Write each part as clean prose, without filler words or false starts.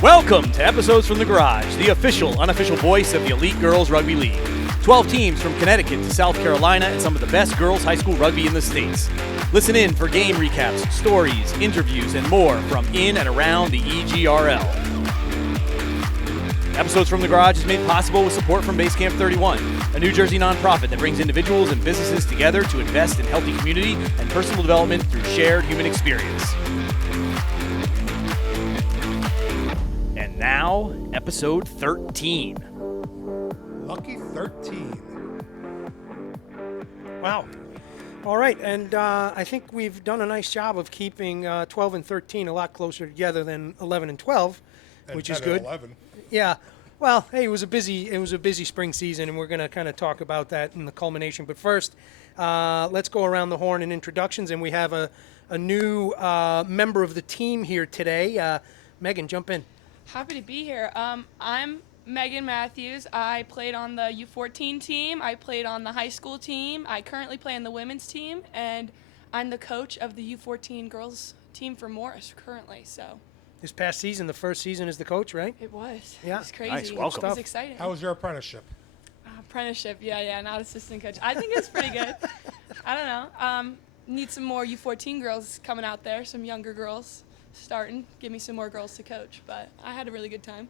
Welcome to Episodes from the Garage, the official, unofficial voice of the Elite Girls Rugby League. 12 teams from Connecticut to South Carolina and some of the best girls high school rugby in the States. Listen in for game recaps, stories, interviews, and more from in and around the EGRL. Episodes from the Garage is made possible with support from Basecamp 31, a New Jersey nonprofit that brings individuals and businesses together to invest in healthy community and personal development through shared human experience. And now, episode 13. Lucky 13. Wow. All right, and I think we've done a nice job of keeping 12 and 13 a lot closer together than 11 and 12, which is good. 11. Yeah. Well, hey, it was a busy spring season, and we're going to kind of talk about that in the culmination. But first, let's go around the horn in introductions, and we have a new member of the team here today. Megan, jump in. Happy to be here. I'm Megan Matthews. I played on the U14 team. I played on the high school team. I currently play on the women's team, and I'm the coach of the U14 girls team for Morris currently. So This past season, the first season as the coach, right? it was. Yeah. It was crazy. Nice. Welcome. It was exciting. How was your apprenticeship? Apprenticeship, yeah, not assistant coach. I think it's pretty good. I don't know. Need some more U14 girls coming out there, some younger girls starting. Give me some more girls to coach, but I had a really good time.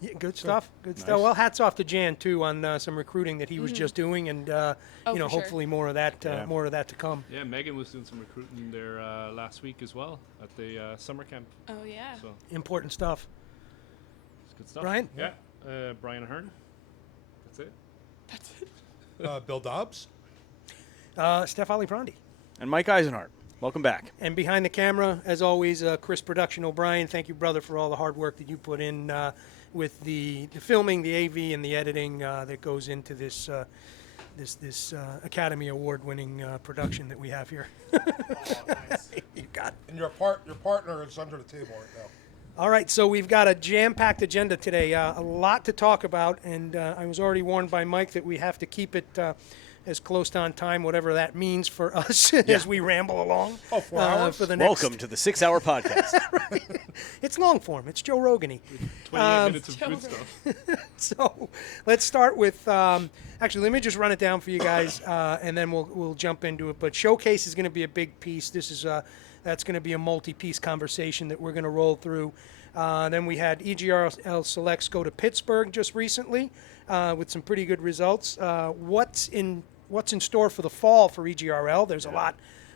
Yeah, good stuff. Good Nice. stuff. Well, hats off to Jan too on some recruiting that he was just doing, and for sure. hopefully more of that to come. Yeah, Megan was doing some recruiting there last week as well at the summer camp. Oh, yeah. So Important stuff. it's good stuff. Brian? Yeah, Brian Ahern. That's it. That's it. Bill Dobbs? Steph Aliprandi. And Mike Eisenhart, welcome back. And behind the camera, as always, Chris Production O'Brien. Thank you, brother, for all the hard work that you put in with the filming, the AV, and the editing that goes into this Academy Award-winning production that we have here. Nice. You got it. And your partner is under the table right now. All right, so we've got a jam-packed agenda today, a lot to talk about, and I was already warned by Mike that we have to keep it as close to on time, whatever that means for us as we ramble along. Oh, 4 hours? For the next. Welcome to the 6-hour podcast. Right. It's long form. It's Joe Rogan-y. 28 minutes of good stuff. So let's start with, actually, let me just run it down for you guys, and then we'll jump into it. But Showcase is going to be a big piece. That's going to be a multi-piece conversation that we're going to roll through. Then we had EGRL Selects go to Pittsburgh just recently with some pretty good results. What's in store for the fall for EGRL? There's a lot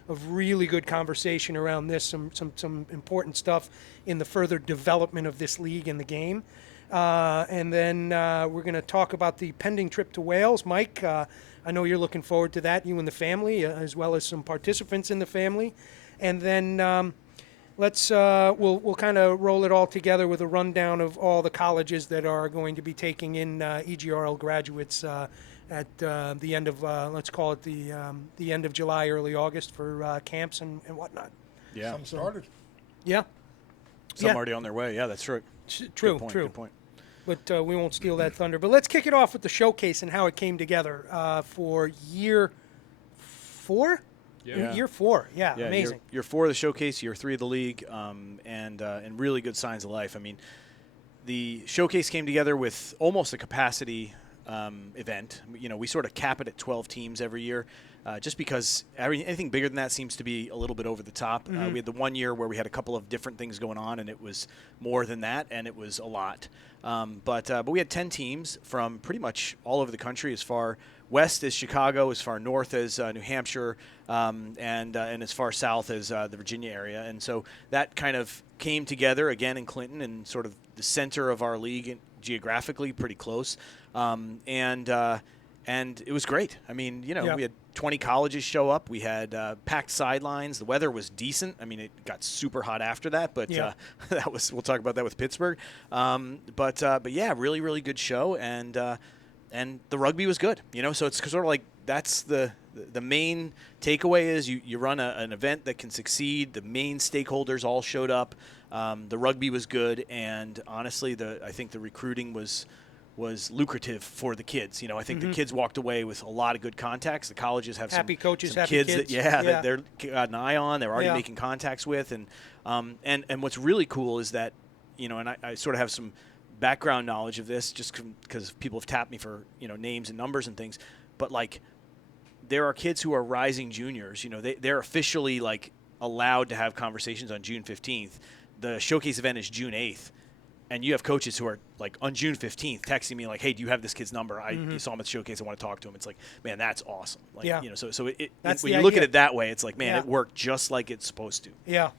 of really good conversation around this, some important stuff in the further development of this league and the game. And then we're going to talk about the pending trip to Wales. Mike, I know you're looking forward to that, you and the family, as well as some participants in the family. And then we'll kind of roll it all together with a rundown of all the colleges that are going to be taking in EGRL graduates at the end of let's call it the end of July, early August for camps and whatnot. Yeah. Some started. Yeah. Some Yeah. already on their way. Yeah, that's true. True. Good point, True. Good point. But we won't steal that thunder. But let's kick it off with the showcase and how it came together for year 4. Yeah. Year 4. Yeah, Yeah, amazing. Year 4 of the showcase, year 3 of the league, and really good signs of life. I mean, the showcase came together with almost a capacity event. You know, we sort of cap it at 12 teams every year, just because anything bigger than that seems to be a little bit over the top. We had the one year where we had a couple of different things going on, and it was more than that, and it was a lot. But we had 10 teams from pretty much all over the country, as far west as Chicago, as far north as New Hampshire, and as far south as the Virginia area. And so that kind of came together again in Clinton, and sort of the center of our league, geographically pretty close. And it was great. I mean, you know, we had 20 colleges show up. We had packed sidelines. The weather was decent. I mean, it got super hot after that, but we'll talk about that with Pittsburgh. But yeah, really, really good show, and the rugby was good. You know, so it's sort of like that's the main takeaway is you run an event that can succeed. The main stakeholders all showed up. The rugby was good, and honestly, I think the recruiting was lucrative for the kids. You know, I think the kids walked away with a lot of good contacts. The colleges have Happy some coaches, some happy kids, kids. that they're got an eye on. They're already Yeah. making contacts with, and what's really cool is that and I sort of have some background knowledge of this just because people have tapped me for, names and numbers and things. But, like, there are kids who are rising juniors. They're officially, like, allowed to have conversations on June 15th. The showcase event is June 8th. And you have coaches who are, like, on June 15th texting me, like, hey, do you have this kid's number? I saw him at the showcase. I want to talk to him. It's like, man, that's awesome. Like, so when you look at it that way, it's like, man, it worked just like it's supposed to. Yeah.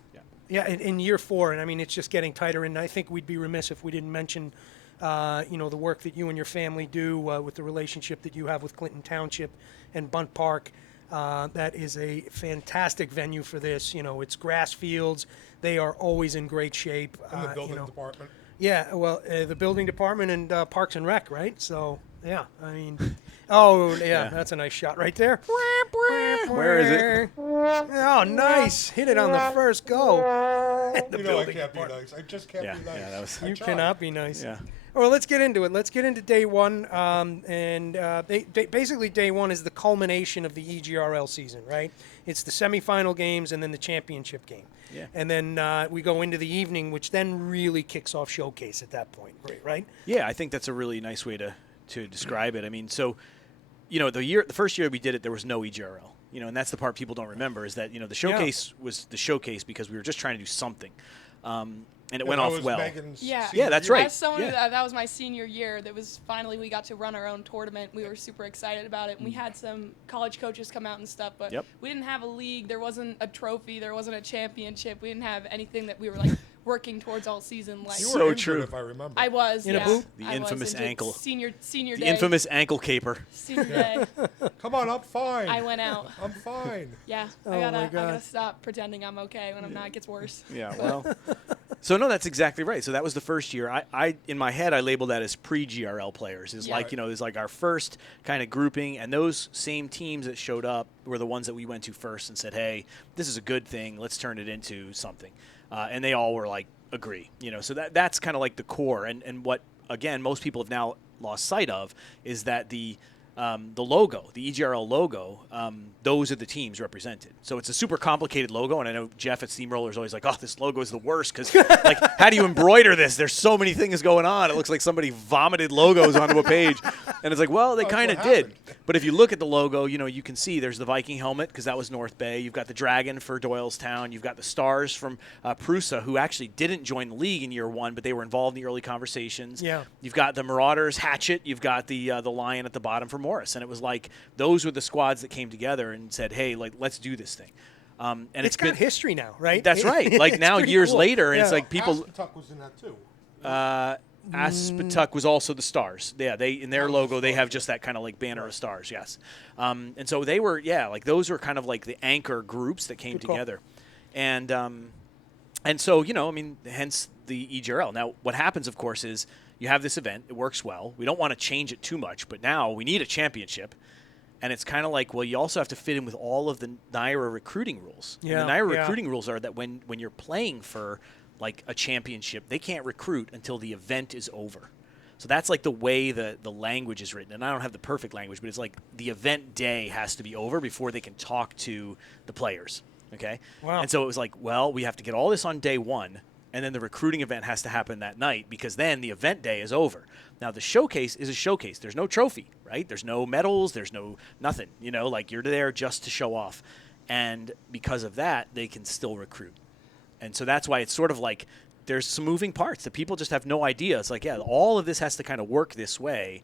In year 4, and I mean, it's just getting tighter. And I think we'd be remiss if we didn't mention, the work that you and your family do with the relationship that you have with Clinton Township and Bunt Park. That is a fantastic venue for this. It's grass fields. They are always in great shape. In the building department. Yeah, well, the building department and Parks and Rec, right? So, yeah, I mean, that's a nice shot right there. Where is it? Oh, nice. Hit it on the first go. The I building can't be department. nice. I just can't be nice. Yeah, that was. You cannot be nice. Yeah. Well, let's get into it. Let's get into day one. Basically, day one is the culmination of the EGRL season, right? It's the semifinal games and then the championship game. Yeah. And then we go into the evening, which then really kicks off showcase at that point, right? Yeah, I think that's a really nice way to describe it. I mean, so, the first year we did it, there was no EGRL. And that's the part people don't remember is that, the showcase was the showcase because we were just trying to do something. And it went off well. Yeah, that's right. As someone that was my senior year. That was finally we got to run our own tournament. We were super excited about it. And we had some college coaches come out and stuff, but we didn't have a league. There wasn't a trophy. There wasn't a championship. We didn't have anything that we were like working towards all season. Like You were So injured, true. if I remember. I was. In a yeah. boot? The I was infamous injured. ankle. Senior The day. infamous ankle caper. Senior day. Come on, I'm fine. I went out. I'm fine. Yeah. Oh I my God. gotta stop pretending I'm okay when I'm not. It gets worse. Yeah, well. So, no, that's exactly right. So that was the first year. I in my head, I labeled that as pre-GRL players. It's like, it's like our first kind of grouping. And those same teams that showed up were the ones that we went to first and said, hey, this is a good thing. Let's turn it into something. And they all were like, agree. So that's kind of like the core. And what, again, most people have now lost sight of is that the logo, the EGRL logo, those are the teams represented. So it's a super complicated logo, and I know Jeff at Steamroller is always like, oh, this logo is the worst because, like, how do you embroider this? There's so many things going on. It looks like somebody vomited logos onto a page. And it's like, well, they kind of did. But if you look at the logo, you can see there's the Viking helmet because that was North Bay. You've got the dragon for Doylestown. You've got the stars from Prusa, who actually didn't join the league in year 1, but they were involved in the early conversations. Yeah. You've got the Marauders hatchet. You've got the lion at the bottom for Morris. And it was like those were the squads that came together and said, hey, like, let's do this thing. And it's got history now, right? That's right. Like now, pretty years cool. later, and Yeah. it's like people. Aspetuck was in that too. Aspetuck was also the stars. Yeah, they in their logo they have just that kind of like banner of stars. Yes, and so they were like those were kind of like the anchor groups that came Good call. together, and so I mean, hence the EGRL. Now, what happens, of course, is you have this event. It works well. We don't want to change it too much, but now we need a championship. And it's kind of like, well, you also have to fit in with all of the NYRA recruiting rules. Yeah, And the NYRA recruiting rules are that when you're playing for like a championship, they can't recruit until the event is over. So that's like the way the language is written. And I don't have the perfect language, but it's like the event day has to be over before they can talk to the players. Okay? Wow. And so it was like, well, we have to get all this on day 1. And then the recruiting event has to happen that night because then the event day is over. Now, the showcase is a showcase. There's no trophy, right? There's no medals. There's no nothing. Like you're there just to show off. And because of that, they can still recruit. And so that's why it's sort of like there's some moving parts that people just have no idea. It's like, all of this has to kind of work this way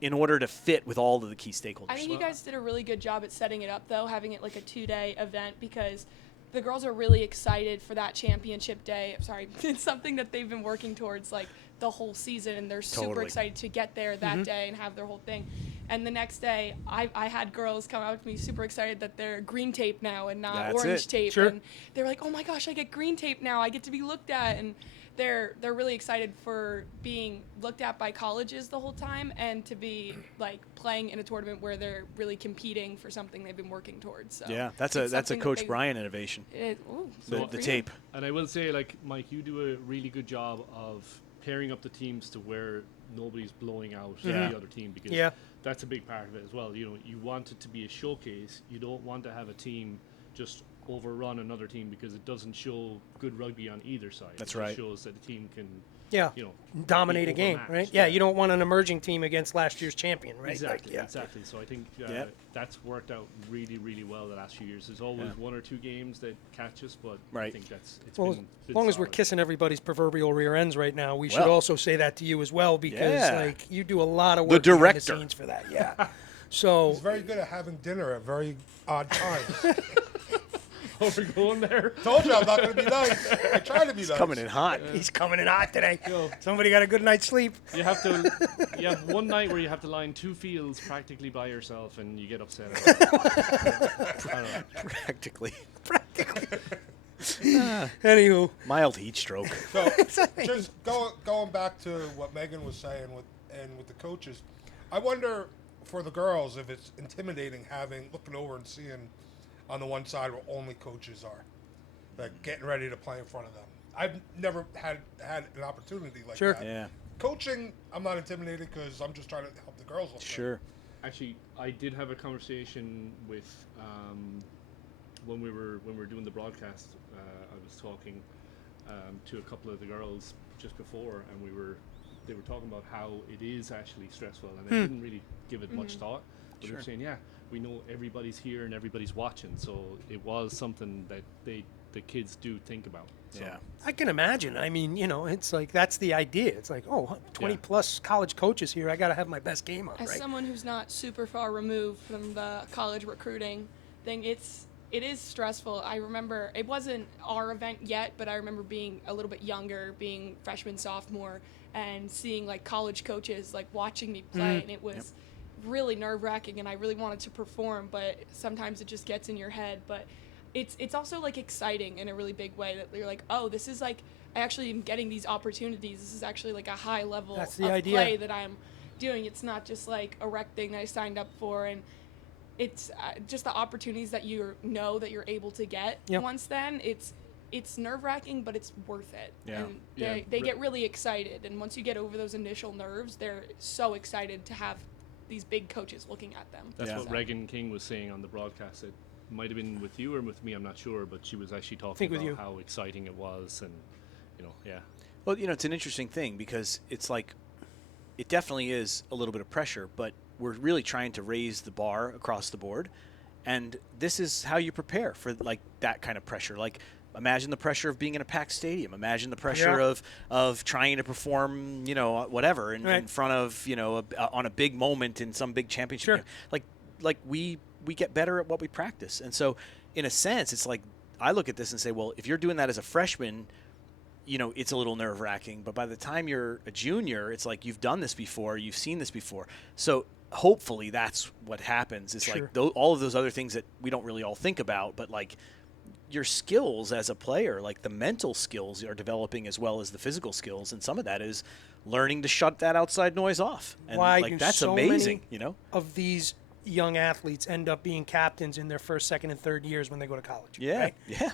in order to fit with all of the key stakeholders. I think you guys did a really good job at setting it up, though, having it like a 2-day event because the girls are really excited for that championship day. Sorry, it's something that they've been working towards like the whole season, and they're super excited to get there that day and have their whole thing. And the next day, I had girls come out to me super excited that they're green tape now and not orange tape. Sure. And they're like, oh my gosh, I get green tape now. I get to be looked at. And they're really excited for being looked at by colleges the whole time and to be like playing in a tournament where they're really competing for something they've been working towards. So Yeah, that's a Coach Brian innovation. The tape. And I will say, like, Mike, you do a really good job of pairing up the teams to where nobody's blowing out the other team because that's a big part of it as well. You want it to be a showcase. You don't want to have a team just overrun another team because it doesn't show good rugby on either side. That's it right. Just shows that the team can, Yeah. you know, Dominate a be game, overmatched. right? Yeah, you don't want an emerging team against last year's champion, right? Exactly, Like, exactly. So I think that's worked out really, really well the last few years. There's always one or two games that catch us, but I Right. think it's Well, been as long as we're solid. kissing everybody's proverbial rear ends right now, we should Well. also say that to you as well because, Yeah. like, you do a lot of The work behind the director. scenes for that. Yeah. So He's very good at having dinner at very odd times. Oh, we're going there. Told you I'm not going to be nice. I try to be nice. Coming in hot. he's coming in hot today. Yo. Somebody got a good night's sleep. You have one night where you have to line 2 fields practically by yourself, and you get upset. I don't know. Practically. Anywho, Mild heat stroke. So, just going back to what Megan was saying with the coaches, I wonder for the girls if it's intimidating looking over and seeing on the one side where only coaches are, like getting ready to play in front of them. I've never had an opportunity like Sure. that. Yeah. Coaching, I'm not intimidated because I'm just trying to help the girls. Look good. Sure. Actually, I did have a conversation with when we were doing the broadcast. I was talking to a couple of the girls just before, and they were talking about how it is actually stressful, and I didn't really give it much thought. But they were saying, yeah, we know everybody's here and everybody's watching, so it was something that the kids do think about. So, Yeah. I can imagine. I mean, it's like that's the idea. It's like, 20 plus college coaches here. I got to have my best game on, As right? someone who's not super far removed from the college recruiting thing, it is stressful. I remember it wasn't our event yet, but I remember being a little bit younger, being freshman, sophomore, and seeing like college coaches like watching me play, and it was really nerve-wracking, and I really wanted to perform, but sometimes it just gets in your head. But it's also like exciting in a really big way that you're like, oh, this is like I actually am getting these opportunities. This is actually like a high level That's of the idea. play that I'm doing. It's not just like a rec thing that I signed up for, and it's just the opportunities that you know that you're able to get. Yep. Once then, it's nerve-wracking, but it's worth it. Yeah. And they get really excited, and once you get over those initial nerves, they're so excited to have these big coaches looking at them. That's Yeah. what Regan King was saying on the broadcast. It might have been with you or with me, I'm not sure, but she was actually talking think with about you. how exciting it was, and yeah. Well, it's an interesting thing because it's like it definitely is a little bit of pressure, but we're really trying to raise the bar across the board, and this is how you prepare for like that kind of pressure. Like imagine the pressure of being in a packed stadium. Imagine the pressure of trying to perform, whatever in front of, on a big moment in some big championship. Sure. Game. Like we get better at what we practice. And so in a sense, it's like I look at this and say, well, if you're doing that as a freshman, it's a little nerve-wracking. But by the time you're a junior, it's like you've done this before, you've seen this before. So hopefully that's what happens. It's Sure. like all of those other things that we don't really all think about, but like your skills as a player, like the mental skills are developing as well as the physical skills, and some of that is learning to shut that outside noise off. And Why like do that's so amazing, many of these young athletes end up being captains in their first, second, and third years when they go to college? Yeah, right? yeah.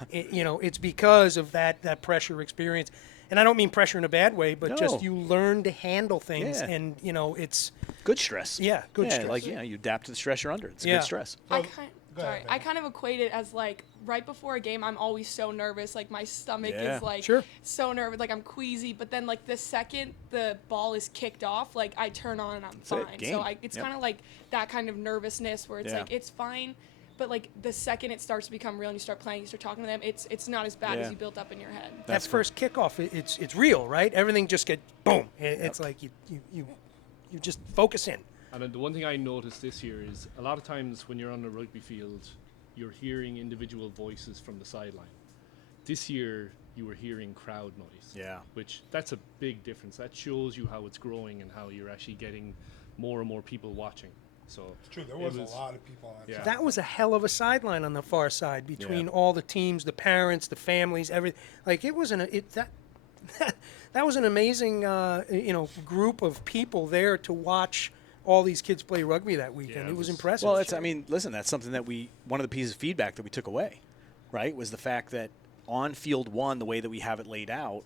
It's because of that pressure experience. And I don't mean pressure in a bad way, but just No. you learn to handle things, Yeah. and it's Good stress. good stress. Like you adapt to the stress you're under. It's Yeah. good stress. So- Go Sorry, ahead, I Megan. kind of equate it as like right before a game, I'm always so nervous. Like my stomach Yeah. is like Sure. so nervous, like I'm queasy. But then like the second the ball is kicked off, like I turn on and I'm That's it, fine. game. So it's Yep. kind of like that kind of nervousness where it's Yeah. like it's fine, but like the second it starts to become real and you start playing, you start talking to them, it's not as bad Yeah. as you built up in your head. that That's first kickoff, it's real, right? Everything just get boom. It's like you just focus in. And then the one thing I noticed this year is a lot of times when you're on a rugby field, you're hearing individual voices from the sideline. This year, you were hearing crowd noise. Yeah. Which, that's a big difference. That shows you how it's growing and how you're actually getting more and more people watching. So It's true. There it was a lot of people on that. Yeah. That was a hell of a sideline on the far side between all the teams, the parents, the families, everything. Like it was that was an amazing group of people there to watch all these kids play rugby that weekend. Yeah, it was it was- impressive. Well, listen, that's something that one of the pieces of feedback that we took away, right, was the fact that on field one, the way that we have it laid out,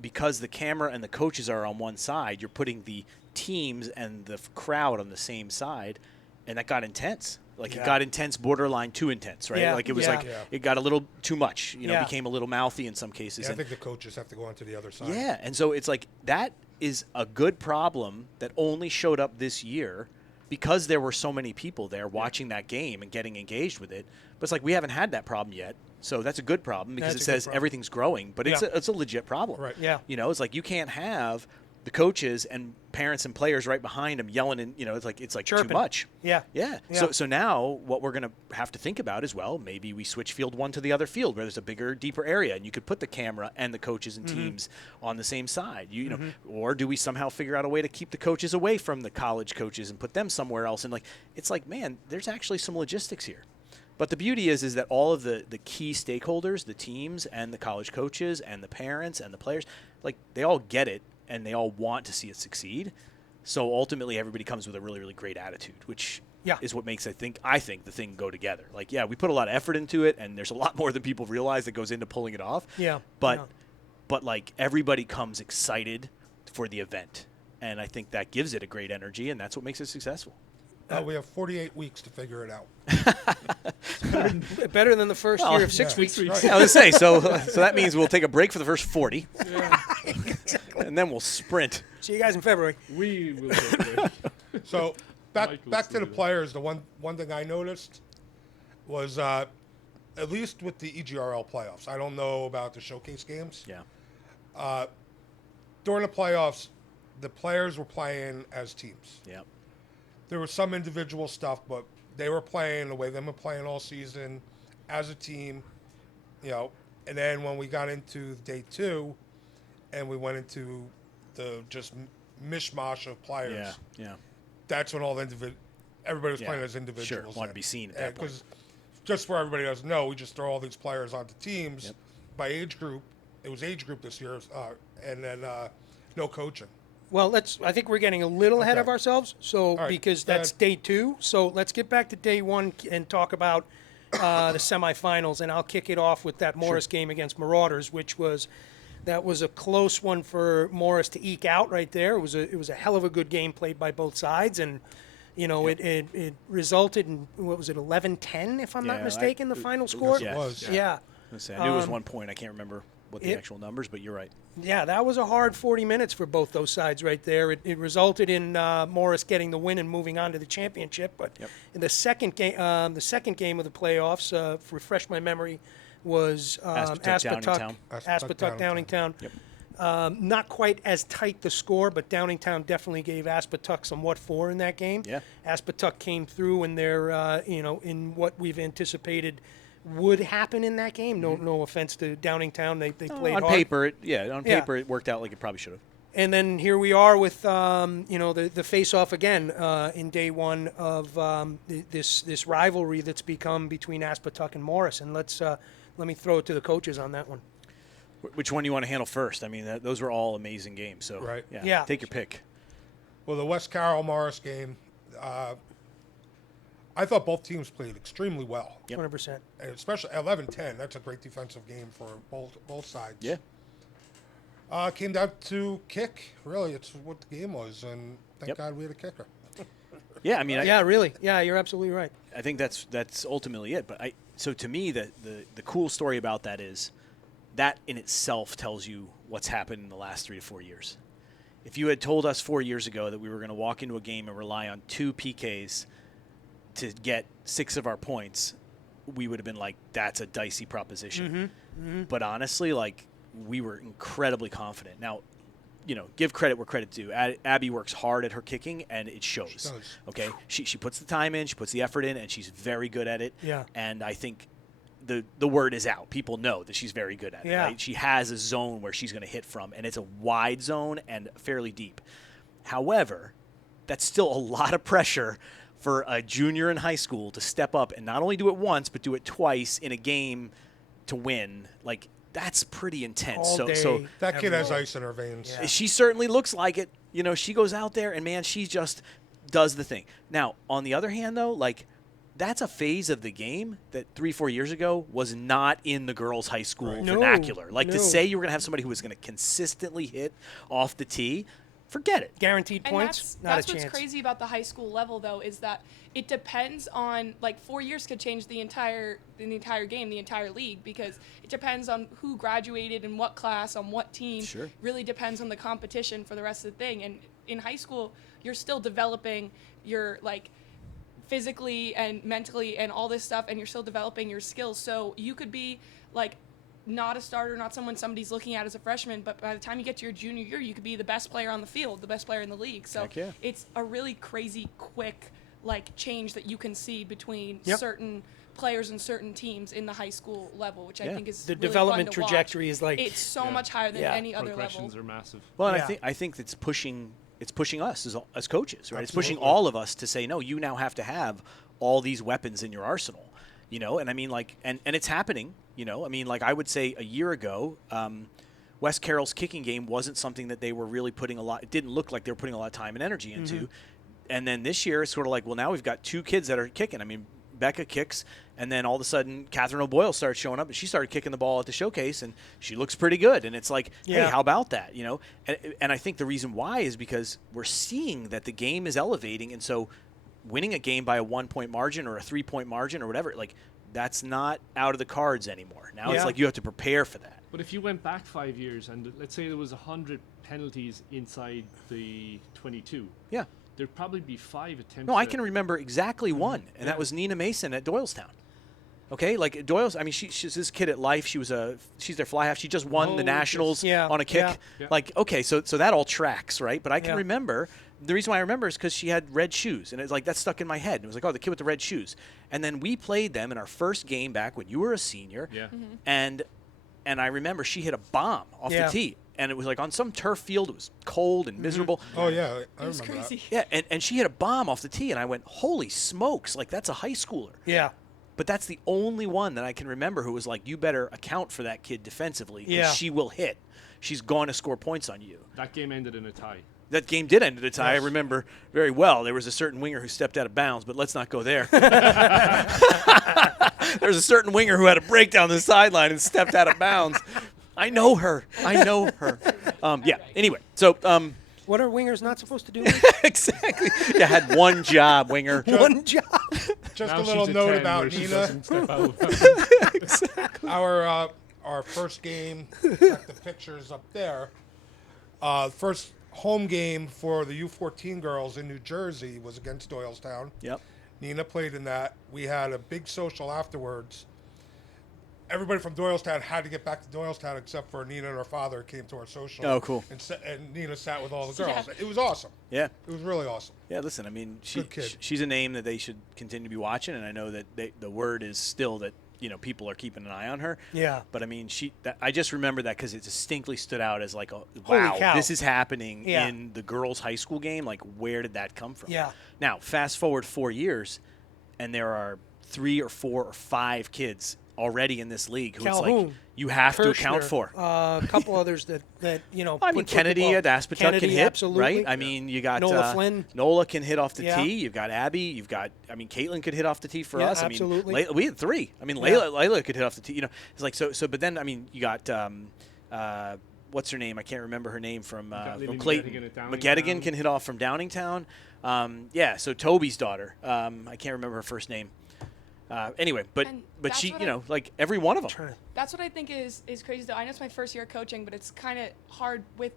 because the camera and the coaches are on one side, you're putting the teams and the crowd on the same side, and that got intense. Like Yeah. it got intense, borderline too intense, right? Yeah. Like it was Yeah. like Yeah. it got a little too much. Yeah. Became a little mouthy in some cases. Yeah, I and think the coaches have to go onto the other side. yeah, and so it's like that is a good problem that only showed up this year because there were so many people there watching that game and getting engaged with it. But it's like we haven't had that problem yet. So that's a good problem because That's it a good says problem. everything's growing, but Yeah. it's a legit problem. Right. Yeah. It's like you can't have the coaches and parents and players right behind them yelling and it's like Chirping. too much. Yeah. Yeah. Yeah. So now what we're going to have to think about is, well, maybe we switch field one to the other field where there's a bigger, deeper area, and you could put the camera and the coaches and teams on the same side. You know, or do we somehow figure out a way to keep the coaches away from the college coaches and put them somewhere else? And it's like, man, there's actually some logistics here. But the beauty is that all of the key stakeholders, the teams and the college coaches and the parents and the players, like they all get it and they all want to see it succeed. So ultimately, everybody comes with a really, really great attitude, which is what makes I think the thing go together. Like, yeah, we put a lot of effort into it, and there's a lot more than people realize that goes into pulling it off. Yeah. But like everybody comes excited for the event, and I think that gives it a great energy, and that's what makes it successful. We have 48 weeks to figure it out. Better than the first year of 6 yeah. weeks. Right. Yeah, I was gonna say, so that means we'll take a break for the first 40, and then we'll sprint. See you guys in February. We will get there. So Michael's back to the doing it. players. The one thing I noticed was at least with the EGRL playoffs. I don't know about the showcase games. Yeah. During the playoffs, the players were playing as teams. Yeah. There was some individual stuff, but they were playing the way they've been playing all season as a team. And then when we got into day 2, and we went into the just mishmash of players. Yeah. Yeah. That's when all everybody was Yeah, playing as sure. individuals. Wanted to be seen at that point. Because just for everybody doesn't know, we just throw all these players onto teams Yep. by age group. It was age group this year, and then no coaching. Well, I think we're getting a little ahead Okay. of ourselves. So right, because go that's ahead. day 2. So let's get back to day 1 and talk about the semifinals. And I'll kick it off with that Morris game against Marauders, that was a close one for Morris to eke out right there. It was a hell of a good game played by both sides, and it resulted in, what was it, 11-10 if I'm Yeah, not mistaken, the final score. Yes. was. Yeah. I knew it was 1 point. I can't remember what the it- actual numbers, but you're right. Yeah, that was a hard 40 minutes for both those sides right there. It resulted in Morris getting the win and moving on to the championship. But in the second game of the playoffs, refresh my memory, was Aspetuck, Aspetuck, Downingtown. Not quite as tight the score, but Downingtown definitely gave Aspetuck some what for in that game. Yeah. Aspetuck came through in their, in what we've anticipated would happen in that game. No offense to Downingtown, they played on hard. paper, it worked out like it probably should have. And then here we are with the face-off again in day 1 of this rivalry that's become between Aspetuck and Morris. And let me throw it to the coaches on that one. Which one do you want to handle first? I mean, those were all amazing games. So Right. Yeah. take your pick. Well, the West Carroll Morris game, I thought both teams played extremely well. Yep. 100%. And especially 11-10, that's a great defensive game for both sides. Yeah. Came down to kick. Really, it's what the game was, and thank Yep. God we had a kicker. Yeah, I mean, Yeah, really. Yeah, you're absolutely right. I think that's ultimately it. But so to me, the cool story about that is that in itself tells you what's happened in the last 3 to 4 years. If you had told us 4 years ago that we were going to walk into a game and rely on 2 PKs to get 6 of our points, we would have been like, that's a dicey proposition. But honestly, like, we were incredibly confident. Now, give credit where credit's due. Abby works hard at her kicking, and it shows. She does. Okay, she puts the time in, she puts the effort in, and she's very good at it. Yeah. And I think the word is out. People know that she's very good at it. Yeah. Right? She has a zone where she's going to hit from, and it's a wide zone and fairly deep. However, that's still a lot of pressure for a junior in high school to step up and not only do it once, but do it twice in a game to win. Like, that's pretty intense. All day, So That kid every has day. ice in her veins. Yeah. she certainly looks like it. She goes out there and, man, she just does the thing. Now, on the other hand, though, like, that's a phase of the game that 3-4 years ago was not in the girls' high school No, vernacular. Like, no. to say you were going to have somebody who was going to consistently hit off the tee, forget it. Guaranteed And points, not that's a chance. what's crazy about the high school level, though, is that it depends on, like, 4 years could change the entire game, the entire league, because it depends on who graduated in what class, on what team. Sure. Really depends on the competition for the rest of the thing. And in high school, you're still developing your, like, physically and mentally and all this stuff, and you're still developing your skills. So you could be, like, not a starter, not someone somebody's looking at as a freshman, but by the time you get to your junior year, you could be the best player on the field, the best player in the league. So Heck yeah. it's a really crazy, quick, like, change that you can see between Yep. certain players and certain teams in the high school level, which I think is The really development fun to watch. trajectory is like It's so much higher than Yeah. any other level. Progressions are massive. Well, and Yeah. I think it's pushing us as coaches, right? It's pushing Absolutely. all of us to say, no, you now have to have all these weapons in your arsenal, and I mean, like, and it's happening, I mean, like, I would say a year ago, West Carroll's kicking game wasn't something that they were really it didn't look like they were putting a lot of time and energy into. And then this year, it's sort of like, well, now we've got 2 kids that are kicking. I mean, Becca kicks, and then all of a sudden, Catherine O'Boyle started showing up, and she started kicking the ball at the showcase, and she looks pretty good. And it's like, hey, how about that? And I think the reason why is because we're seeing that the game is elevating, and so winning a game by a 1-point margin or a 3-point margin or whatever, like, that's not out of the cards anymore. Now it's like you have to prepare for that. But if you went back 5 years and let's say there was 100 penalties inside the 22, Yeah. there'd probably be 5 attempts. No, I at- can remember exactly one, and that was Nina Mason at Doylestown. Okay, like I mean, she's this kid at Life. She's their fly half. She just won the nationals on a kick. Yeah. Like, okay, so that all tracks, right? But I can remember, the reason why I remember is because she had red shoes, and it's like that stuck in my head. It was like, oh, the kid with the red shoes. And then we played them in our first game back when you were a senior. Yeah. And I remember she hit a bomb off the tee, and it was like on some turf field. It was cold and miserable. Oh yeah, I It was remember crazy. Yeah, and she hit a bomb off the tee, and I went, holy smokes, like, that's a high schooler. Yeah. But that's the only one that I can remember who was like, you better account for that kid defensively because she will hit. She's going to score points on you. That game ended in a tie. That game did end in a tie. Yes. I remember very well. There was a certain winger who stepped out of bounds, but let's not go there. There's a certain winger who had a breakdown the sideline and stepped out of bounds. I know her. Yeah, anyway. So, What are wingers not supposed to do? exactly. You had one job, winger. One job. Just Now a little she's note 10 about where she Nina. doesn't step out. Our first game, check the pictures up there. First home game for the U14 girls in New Jersey was against Doylestown. Yep. Nina played in that. We had a big social afterwards. Everybody from Doylestown had to get back to Doylestown except for Nina and her father came to our social. Oh, cool. And Nina sat with all the girls. Yeah. It was awesome. Yeah. It was really awesome. Yeah, listen, I mean, Good kid. she's a name that they should continue to be watching, and I know that the word is still that, people are keeping an eye on her. Yeah. But, I mean, I just remember that because it distinctly stood out as like, Holy wow, cow. this is happening Yeah. in the girls' high school game. Like, where did that come from? Yeah. Now, fast forward 4 years, and there are 3 or 4 or 5 kids already in this league who it's like Calhoun, you have to account Kirshner, for. A couple others that I mean, put the Kennedy ball- at Aspetuck Kennedy, can hit, absolutely. right? I mean, you got Nola Flynn. Nola can hit off the Yeah. tee. You've got Abby. You've got, Caitlin could hit off the tee for Yeah, us. absolutely. I mean, we had 3. I mean, Layla could hit off the tee. It's like so. But then, I mean, you got what's her name? I can't remember her name from Lily Clayton. McGettigan at Downingtown. McGettigan can hit off from Downingtown. So Toby's daughter. I can't remember her first name. Anyway, but And but that's she, what like every one of them. Trying to- That's what I think is crazy, though. I know it's my first year of coaching, but it's kind of hard with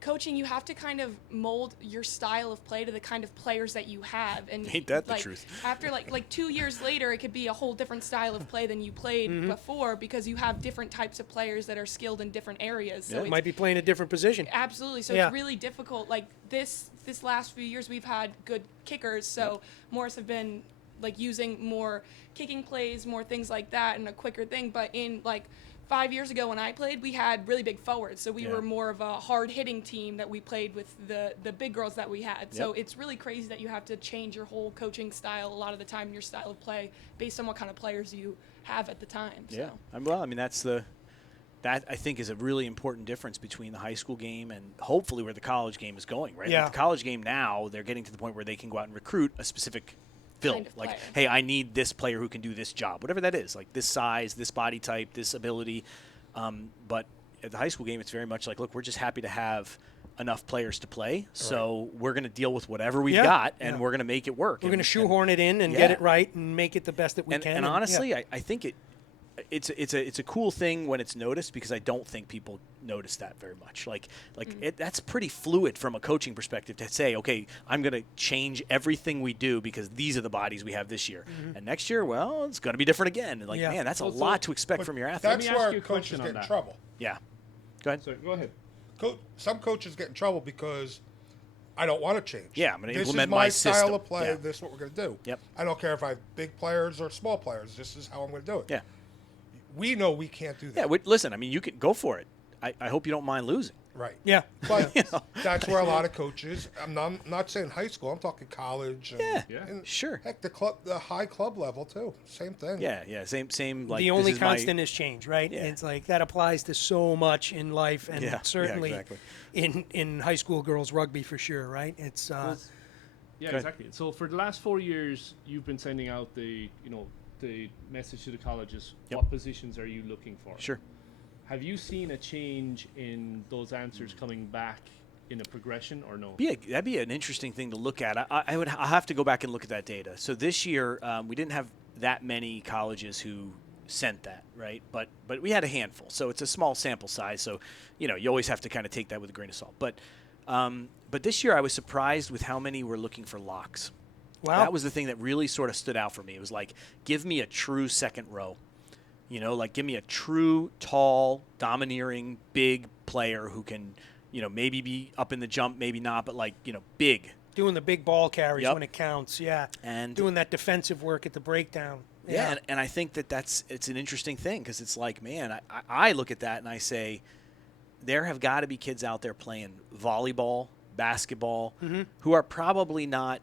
coaching. You have to kind of mold your style of play to the kind of players that you have. And Ain't that the like, truth? After like 2 years later, it could be a whole different style of play than you played before because you have different types of players that are skilled in different areas. So Yeah. it's, Might be playing a different position. absolutely. So Yeah. it's really difficult. Like this last few years, we've had good kickers. So Morris have been like using more kicking plays, more things like that, and a quicker thing. But in like 5 years ago when I played, we had really big forwards. So we Yeah. were more of a hard hitting team that we played with the big girls that we had. So Yep. it's really crazy that you have to change your whole coaching style a lot of the time, your style of play based on what kind of players you have at the time. Yeah. So. Well, I mean, that I think is a really important difference between the high school game and hopefully where the college game is going, right? Yeah. Like the college game now, they're getting to the point where they can go out and recruit a specific fill. Kind of Like, player. hey, I need this player who can do this job, whatever that is, like this size, this body type, this ability. But at the high school game, it's very much like, look, we're just happy to have enough players to play. So we're going to deal with whatever we've Yeah. got, and Yeah. we're going to make it work. We're going to shoehorn it in and Yeah. get it right and make it the best that we can. And honestly, yeah. I think it's a cool thing when it's noticed, because I don't think people notice that very much. That's pretty fluid from a coaching perspective to say, okay, I'm going to change everything we do because these are the bodies we have this year, and next year, well, it's going to be different again. And Yeah. man, that's a Also, lot to expect from your athlete. That's me ask where you a coaches question get on in that. trouble. Yeah, go ahead. So go ahead. Some coaches get in trouble because I don't want to change. Yeah, I'm gonna implement this my is my style system. of play. Yeah. This is what we're going to do. Yep. I don't care if I have big players or small players. This is how I'm going to do it. Yeah. We know we can't do that. Yeah, listen, I mean, you can go for it. I hope you don't mind losing. Right. Yeah. But You know? that's where a lot of coaches. I'm not saying high school. I'm talking college. And, Yeah, and sure. Heck, the high club level too. Same thing. Yeah, same. Like The this only is my- constant is change, right? Yeah. It's like that applies to so much in life, and Yeah, certainly exactly. in high school girls rugby for sure, right? It's Yeah, ahead. exactly. So for the last 4 years, you've been sending out the message to the colleges. Yep. What positions are you looking for? Sure. Have you seen a change in those answers coming back in a progression or no? That'd be an interesting thing to look at. I'll have to go back and look at that data. So this year, we didn't have that many colleges who sent that, right? But we had a handful, so it's a small sample size. So you always have to kind of take that with a grain of salt. But this year, I was surprised with how many were looking for locks. wow. That was the thing that really sort of stood out for me. It was like, give me a true second row. Give me a true, tall, domineering, big player who can, maybe be up in the jump, maybe not, but big. doing the big ball carries Yep. when it counts. Yeah. And doing that defensive work at the breakdown. yeah, and I think it's an interesting thing, because it's like, man, I look at that and I say, there have got to be kids out there playing volleyball, basketball, who are probably not,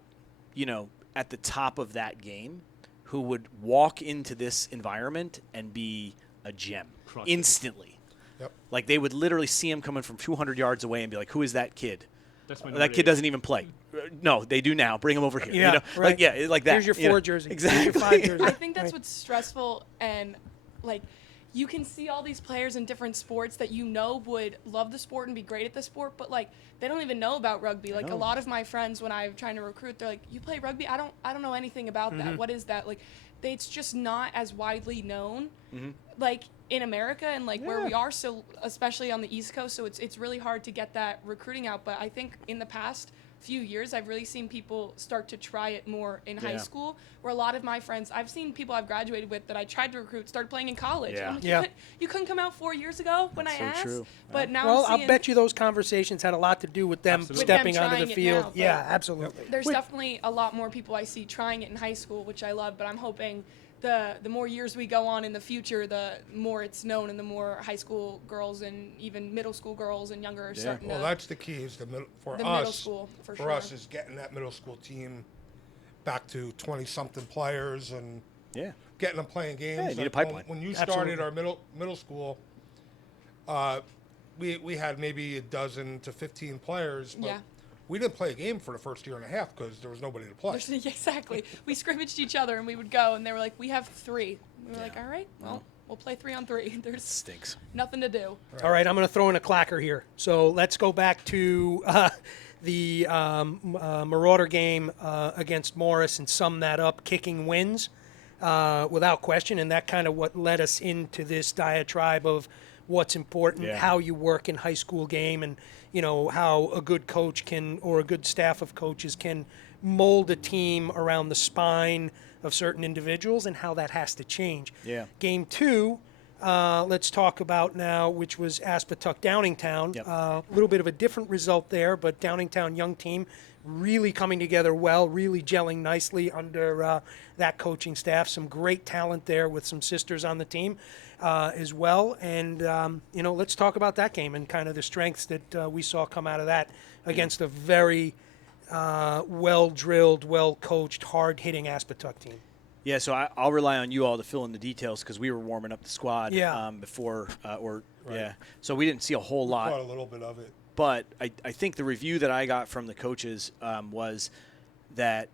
at the top of that game, who would walk into this environment and be a gem Crush it. instantly. Yep. Like they would literally see him coming from 200 yards away and be like, who is that kid? That's my That number kid 8. doesn't even play. No, they do now. Bring him over here. Yeah, right. Like that. Here's your 4 jersey. Here's your Exactly. 5 jersey. I think that's Right. what's stressful, and like you can see all these players in different sports that would love the sport and be great at the sport, but like they don't even know about rugby. Like a know. lot of my friends, when I'm trying to recruit, they're like, "You play rugby? I don't know anything about that. What is that?" Like it's just not as widely known, like in America and like where we are. So especially on the East Coast, so it's really hard to get that recruiting out. But I think in the past few years, I've really seen people start to try it more in high Yeah. school, where a lot of my friends, I've seen people I've graduated with that I tried to recruit started playing in college. Yeah. I'm like, Yeah. you couldn't come out 4 years ago when That's I so asked. true. But now Well, I'm I'll seeing bet you those conversations had a lot to do with them Absolutely. With stepping them onto trying the it field. now, but Yeah, absolutely. there's definitely a lot more people I see trying it in high school, which I love, but I'm hoping the more years we go on in the future, the more it's known and the more high school girls and even middle school girls and younger are starting Well, to that's the key. Is the middle for the us. middle school for sure. us is getting that middle school team back to 20-something players and Yeah. getting them playing games. Yeah, you need a Like, pipeline. When you Absolutely. started our middle school, we had maybe a dozen to 15 players. But Yeah. we didn't play a game for the first year and a half because there was nobody to play. Exactly. We scrimmaged each other and we would go and they were like, "We have 3." We were like, "All right, well, we'll play 3-on-3." There's Stinks. nothing to do. All right, I'm going to throw in a clacker here. So let's go back to the Marauder game against Morris and sum that up. Kicking wins without question, and that kind of what led us into this diatribe of what's important, Yeah. how you work in high school game, and how a good coach can, or a good staff of coaches can mold a team around the spine of certain individuals, and how that has to change. Yeah. Game 2. Let's talk about now, which was Aspetuck Downingtown. Yep. A little bit of a different result there, but Downingtown young team really coming together well, really gelling nicely under that coaching staff. Some great talent there with some sisters on the team as well. And, let's talk about that game and kind of the strengths that we saw come out of that against a very well-drilled, well-coached, hard-hitting Aspetuck team. Yeah, so I'll rely on you all to fill in the details because we were warming up the squad before, yeah. So we didn't see a whole lot. Caught a little bit of it. But I think the review that I got from the coaches was that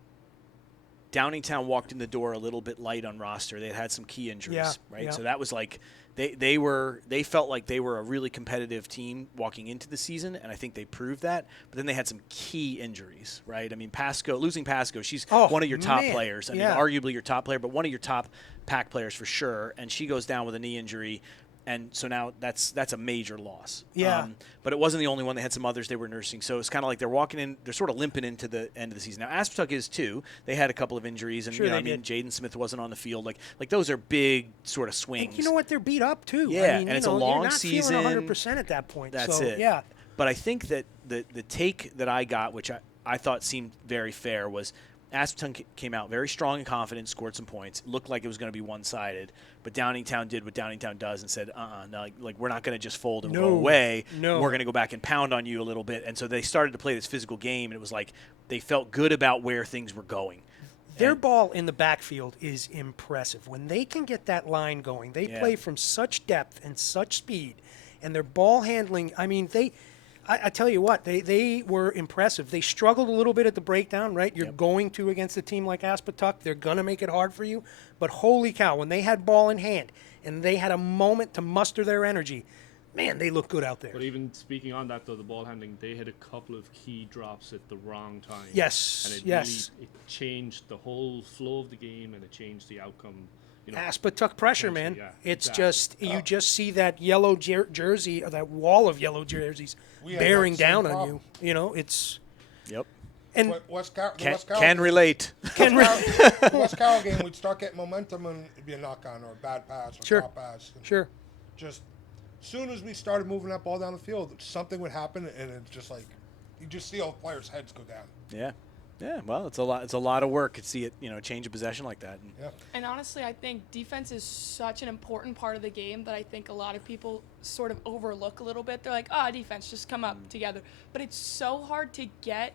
Downingtown walked in the door a little bit light on roster. They had some key injuries, Yeah, right? yeah. So that was like they felt like they were a really competitive team walking into the season, and I think they proved that. But then they had some key injuries, right? I mean, losing Pasco, she's one of your top players. I mean, arguably your top player, but one of your top pack players for sure. And she goes down with a knee injury. And so now that's a major loss. Yeah. But it wasn't the only one. They had some others they were nursing. So it's kind of like they're walking in, they're sort of limping into the end of the season. Now, Aspetuck is too. They had a couple of injuries. And, Jaden Smith wasn't on the field. Like those are big sort of swings. And you know what? They're beat up too. Yeah, I mean, and it's a long season. You're not feeling 100% at that point. That's it. Yeah. But I think that the take that I got, which I thought seemed very fair, was Aspetuck came out very strong and confident, scored some points. It looked like it was going to be one-sided, but Downingtown did what Downingtown does and said, no, like we're not going to just fold and go away. No. We're going to go back and pound on you a little bit. And so they started to play this physical game, and it was like they felt good about where things were going. Their ball in the backfield is impressive. When they can get that line going, they play from such depth and such speed, and their ball handling, I mean, I tell you what, they were impressive. They struggled a little bit at the breakdown, right? You're going to against a team like Aspetuck. They're going to make it hard for you. But holy cow, when they had ball in hand and they had a moment to muster their energy, man, they look good out there. But even speaking on that, though, the ball handling, they had a couple of key drops at the wrong time. Yes, and it changed the whole flow of the game, and it changed the outcome. Aspetuck pressure, man. Yeah, it's exactly. just, you just see that yellow jersey, or that wall of yellow jerseys bearing down on you. You know, it's... Yep. And West Carroll can relate. West Carroll game, we'd start getting momentum, and it'd be a knock-on or a bad pass or a drop pass. Sure. Just as soon as we started moving that ball down the field, something would happen, and it's just like you just see all the players' heads go down. Yeah. Yeah, well, it's a lot of work to see it, change of possession like that. And honestly, I think defense is such an important part of the game that I think a lot of people sort of overlook a little bit. They're like, defense, just come up together. But it's so hard to get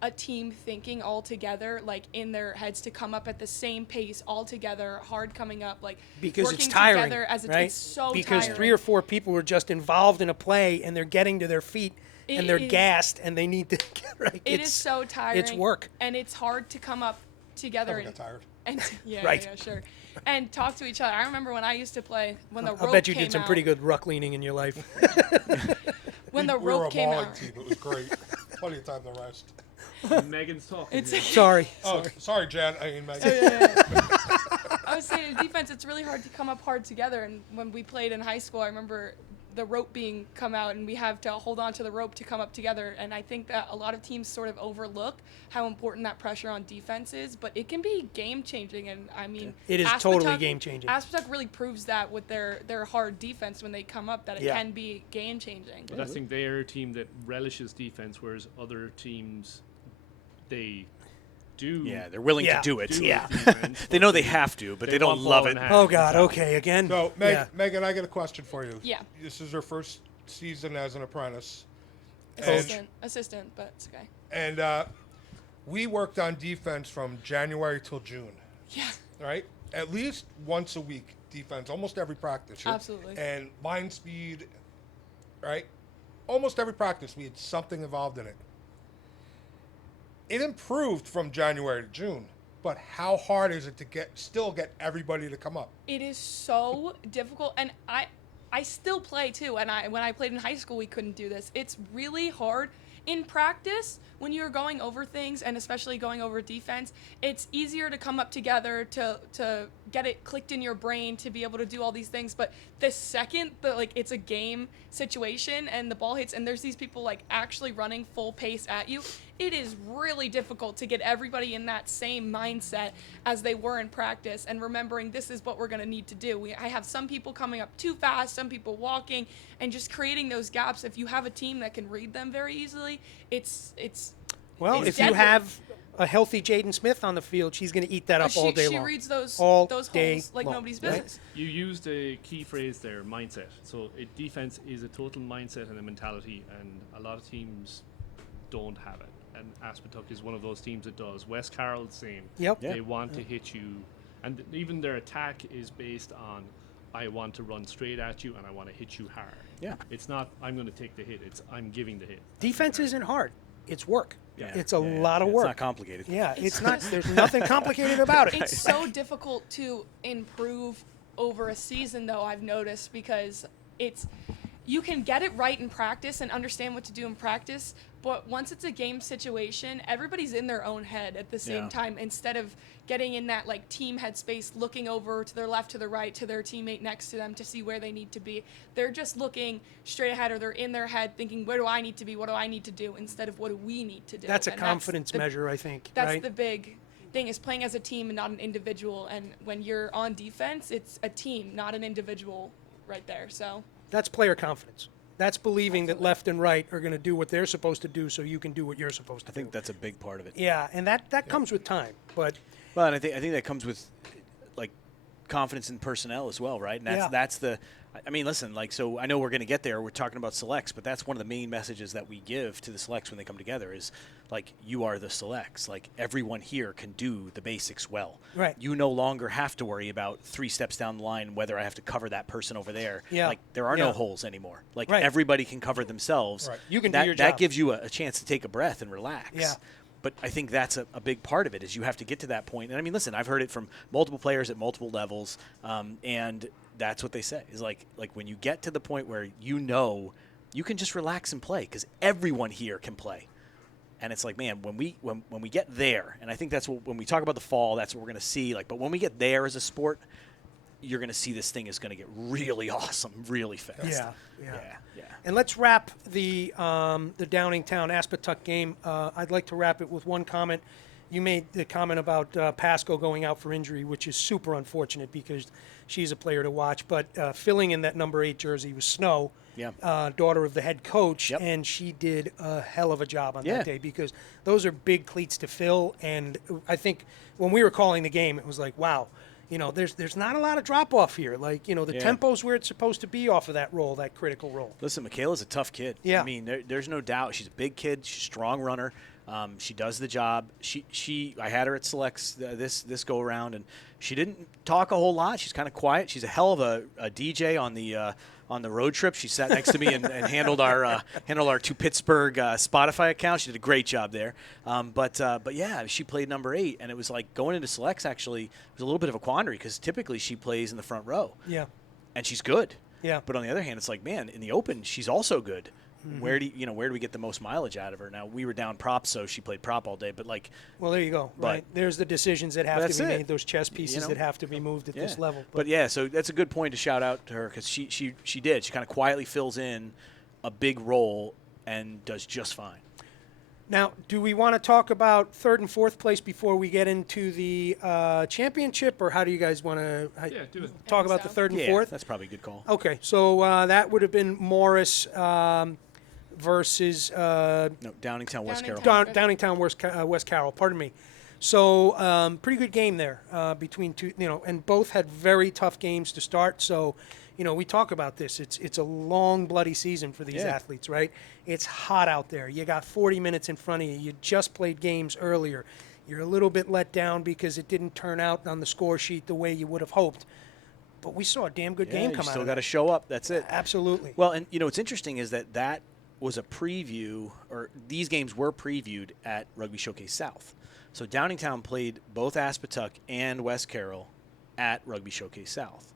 a team thinking all together, like in their heads, to come up at the same pace all together, hard coming up, like because working it's tiring, together as right? it's so because tiring. 3 or 4 people are just involved in a play and they're getting to their feet. And they're gassed, and they need to get right. It is so tiring. It's work. And it's hard to come up together. I get tired. And right. Yeah, sure. And talk to each other. I remember when I used to play, when the rope came out. I bet you did some pretty good ruck leaning in your life. When the rope came out. We were a mauling team. It was great. Plenty of time to rest. Megan's talking. Sorry. Sorry, Jan. I mean, Megan. I was saying in defense, it's really hard to come up hard together. And when we played in high school, I remember the rope being come out, and we have to hold on to the rope to come up together. And I think that a lot of teams sort of overlook how important that pressure on defense is, but it can be game changing. And I mean, it is totally game changing. Aspetuck really proves that with their hard defense when they come up, that it can be game changing. But I think they're a team that relishes defense, whereas other teams, they do. Yeah, they're willing to do it. Defense, they know they have to, but they don't love it. Oh, God. Okay, again. So, Megan, I got a question for you. Yeah. This is her first season as an apprentice. Assistant, but it's okay. And we worked on defense from January till June. Yeah. Right? At least once a week, defense, almost every practice. Absolutely. And line speed, right? Almost every practice, we had something involved in it. It improved from January to June, but how hard is it to still get everybody to come up? It is so difficult, and I still play too. And when I played in high school, we couldn't do this. It's really hard in practice when you're going over things, and especially going over defense. It's easier to come up together to get it clicked in your brain to be able to do all these things. But the second that it's a game situation and the ball hits and there's these people actually running full pace at you, it is really difficult to get everybody in that same mindset as they were in practice and remembering this is what we're going to need to do. I have some people coming up too fast, some people walking, and just creating those gaps. If you have a team that can read them very easily, it's well, if deadly. you have a healthy Jaden Smith on the field, she's going to eat that up all day long. She reads those all holes day like long, nobody's right? business. You used a key phrase there, mindset. So defense is a total mindset and a mentality, and a lot of teams don't have it. And Aspetuck is one of those teams that does. West Carroll, same. Yep. They want to hit you, and even their attack is based on, I want to run straight at you and I want to hit you hard. Yeah. It's not, I'm going to take the hit. It's, I'm giving the hit. Defense isn't hard. It's work. Yeah. It's a lot of work. It's not complicated. Yeah, it's not. There's nothing complicated about it. It's so difficult to improve over a season, though, I've noticed, because you can get it right in practice and understand what to do in practice, but once it's a game situation, everybody's in their own head at the same time, instead of getting in that like team headspace, looking over to their left, to their right, to their teammate next to them to see where they need to be. They're just looking straight ahead, or they're in their head thinking, where do I need to be? What do I need to do? Instead of what do we need to do? That's a confidence measure, I think. That's right? the big thing, is playing as a team and not an individual. And when you're on defense, it's a team, not an individual right there. So That's player confidence. That's believing that left and right are going to do what they're supposed to do so you can do what you're supposed to do. I think that's a big part of it. Yeah, and that comes with time. But Well, and I think that comes with like confidence in personnel as well, right? And that's the. I mean, listen, like, so I know we're going to get there. We're talking about selects, but that's one of the main messages that we give to the selects when they come together is, like, you are the selects. Like, everyone here can do the basics well. Right. You no longer have to worry about 3 steps down the line whether I have to cover that person over there. Yeah. Like, there are no holes anymore. Like, Right. everybody can cover themselves. Right. You can do that, your That job. gives you a chance to take a breath and relax. Yeah. But I think that's a big part of it, is you have to get to that point. And I mean, listen, I've heard it from multiple players at multiple levels, and that's what they say is like when you get to the point where you can just relax and play, because everyone here can play. And it's like, man, when we get there, and I think that's what, when we talk about the fall, that's what we're going to see. Like, but when we get there as a sport, you're going to see this thing is going to get really awesome, really fast. Yeah. Yeah. And let's wrap the Downingtown Aspetuck game. I'd like to wrap it with one comment. You made the comment about Pasco going out for injury, which is super unfortunate because she's a player to watch. But filling in that number 8 jersey was Snow, daughter of the head coach, and she did a hell of a job on that day, because those are big cleats to fill. And I think when we were calling the game, it was like, wow. You know, there's not a lot of drop-off here. Like, you know, the tempo's where it's supposed to be off of that role, that critical role. Listen, Michaela's a tough kid. Yeah. I mean, there's no doubt. She's a big kid. She's a strong runner. She does the job. I had her at Selects this go-around, and she didn't talk a whole lot. She's kind of quiet. She's a hell of a DJ on the road trip. She sat next to me and handled our to Pittsburgh Spotify account. She did a great job there. But yeah, she played number 8, and it was like going into Selects actually was a little bit of a quandary, because typically she plays in the front row. Yeah. And she's good. Yeah. But on the other hand, it's like, man, in the open, she's also good. Mm-hmm. Where do we get the most mileage out of her? Now, we were down props, so she played prop all day. But like, well, there you go. Right, there's the decisions that have to be made. Those chess pieces that have to be moved at this level. But yeah, so that's a good point to shout out to her, because she did. She kind of quietly fills in a big role and does just fine. Now, do we want to talk about 3rd and 4th place before we get into the championship, or how do you guys want to talk about the 3rd and 4th? That's probably a good call. Okay, so that would have been Morris versus Downingtown, West Carroll. Downingtown, West Carroll. Pardon me. So pretty good game there between two. And both had very tough games to start. So, we talk about this. It's a long, bloody season for these athletes, right? It's hot out there. You got 40 minutes in front of you. You just played games earlier. You're a little bit let down because it didn't turn out on the score sheet the way you would have hoped. But we saw a damn good game come out of it. Still got to show up. That's it. Absolutely. Well, and what's interesting is that was a preview, or these games were previewed at Rugby Showcase South. So Downingtown played both Aspetuck and West Carroll at Rugby Showcase South.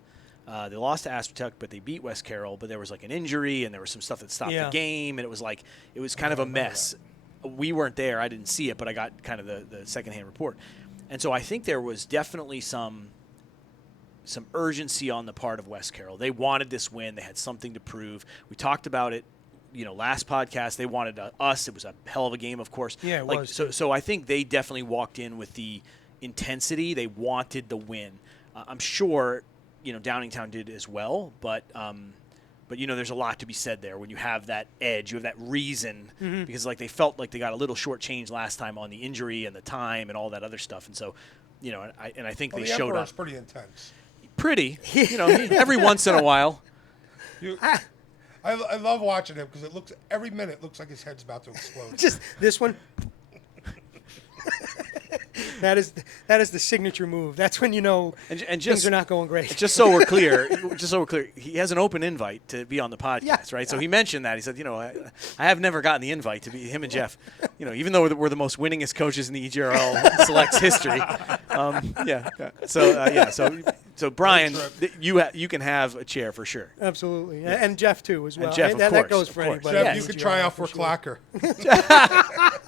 They lost to Aspetuck, but they beat West Carroll. But there was like an injury, and there was some stuff that stopped the game, and it was kind of a mess. We weren't there. I didn't see it, but I got kind of the secondhand report. And so I think there was definitely some urgency on the part of West Carroll. They wanted this win. They had something to prove. We talked about it, last podcast. They wanted us. It was a hell of a game, of course. Yeah, it was. So I think they definitely walked in with the intensity. They wanted the win. I'm sure, Downingtown did as well, but there's a lot to be said there when you have that edge, you have that reason, because they felt like they got a little shortchanged last time on the injury and the time and all that other stuff, and so, I think they showed up. It's pretty intense. Pretty, every once in a while. I love watching him because every minute looks like his head's about to explode. Just this one. That is the signature move. That's when and things are not going great. Just so we're clear, he has an open invite to be on the podcast, right? So he mentioned that. He said, I have never gotten the invite to be him and Jeff. Even though we're the most winningest coaches in the EGRL Selects history. So So Brian, trip. you can have a chair for sure. Absolutely, and Jeff too as well. Jeff, of that course, goes of for course. anybody. Jeff, Yes. you could in try EGRL out for sure. Clacker.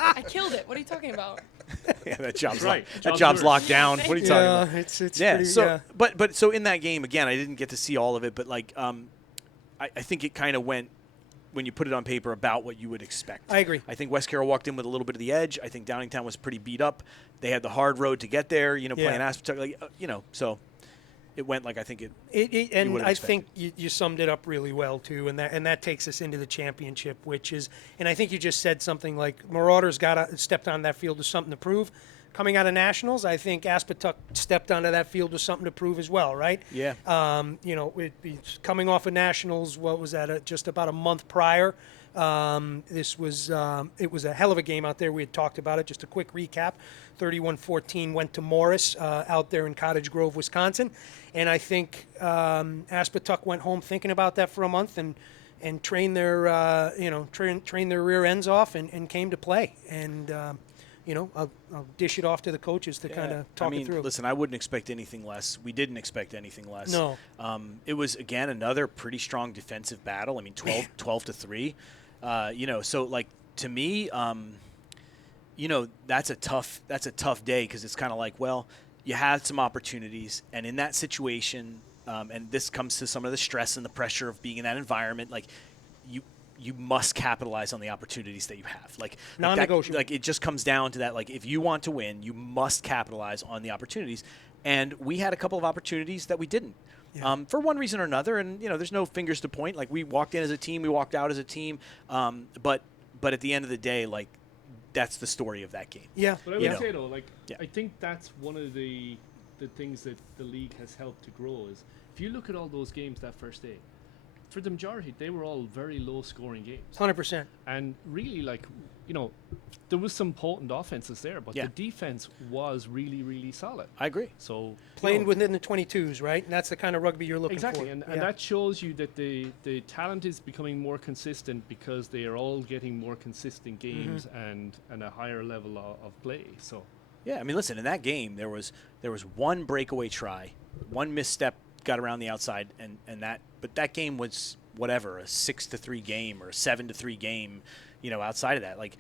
I killed it. What are you talking about? Yeah, that job's Right. that Job's job's yours. locked down. What are you talking about? Yeah, it's Yeah. pretty, So, yeah. but so in that game again, I didn't get to see all of it, but like, I think it kind of went when you put it on paper about what you would expect. I agree. I think West Carroll walked in with a little bit of the edge. I think Downingtown was pretty beat up. They had the hard road to get there. You know, Yeah. playing Aspetuck, like so it went like I think it. And would've I expected. think you summed it up really well too, and that takes us into the championship, which is, and I think you just said something like Marauders stepped on that field with something to prove. Coming out of nationals, I think Aspetuck stepped onto that field with something to prove as well, right? Yeah. Coming off of nationals, what was that? Just about a month prior. It was a hell of a game out there. We had talked about it. Just a quick recap: 31-14 went to Morris out there in Cottage Grove, Wisconsin, and I think Aspetuck went home thinking about that for a month and trained their trained their rear ends off and came to play. And I'll dish it off to the coaches to kind of talk it through. Listen, I wouldn't expect anything less. We didn't expect anything less. No. It was, again, another pretty strong defensive battle. I mean, 12-3. So, like, to me, that's a tough day because it's kind of like, well, you had some opportunities, and in that situation, and this comes to some of the stress and the pressure of being in that environment, like, you must capitalize on the opportunities that you have. Non-negotiable. Like it just comes down to that. Like if you want to win, you must capitalize on the opportunities. And we had a couple of opportunities that we didn't, for one reason or another. And there's no fingers to point. Like we walked in as a team, we walked out as a team. But at the end of the day, like that's the story of that game. Yeah. But I You would know. say though, like Yeah. I think that's one of the things that the league has helped to grow is if you look at all those games that first day, for the majority, they were all very low-scoring games. 100%. And really, there was some potent offenses there, but Yeah. the defense was really, really solid. I agree. So Playing within the 22s, right? And that's the kind of rugby you're looking exactly, for. and Yeah. that shows you that the talent is becoming more consistent because they are all getting more consistent games and a higher level of play. So Yeah, I mean, listen, in that game, there was one breakaway try, one misstep got around the outside, but that game was whatever, a 6-3 game or a 7-3 game, outside of that. Like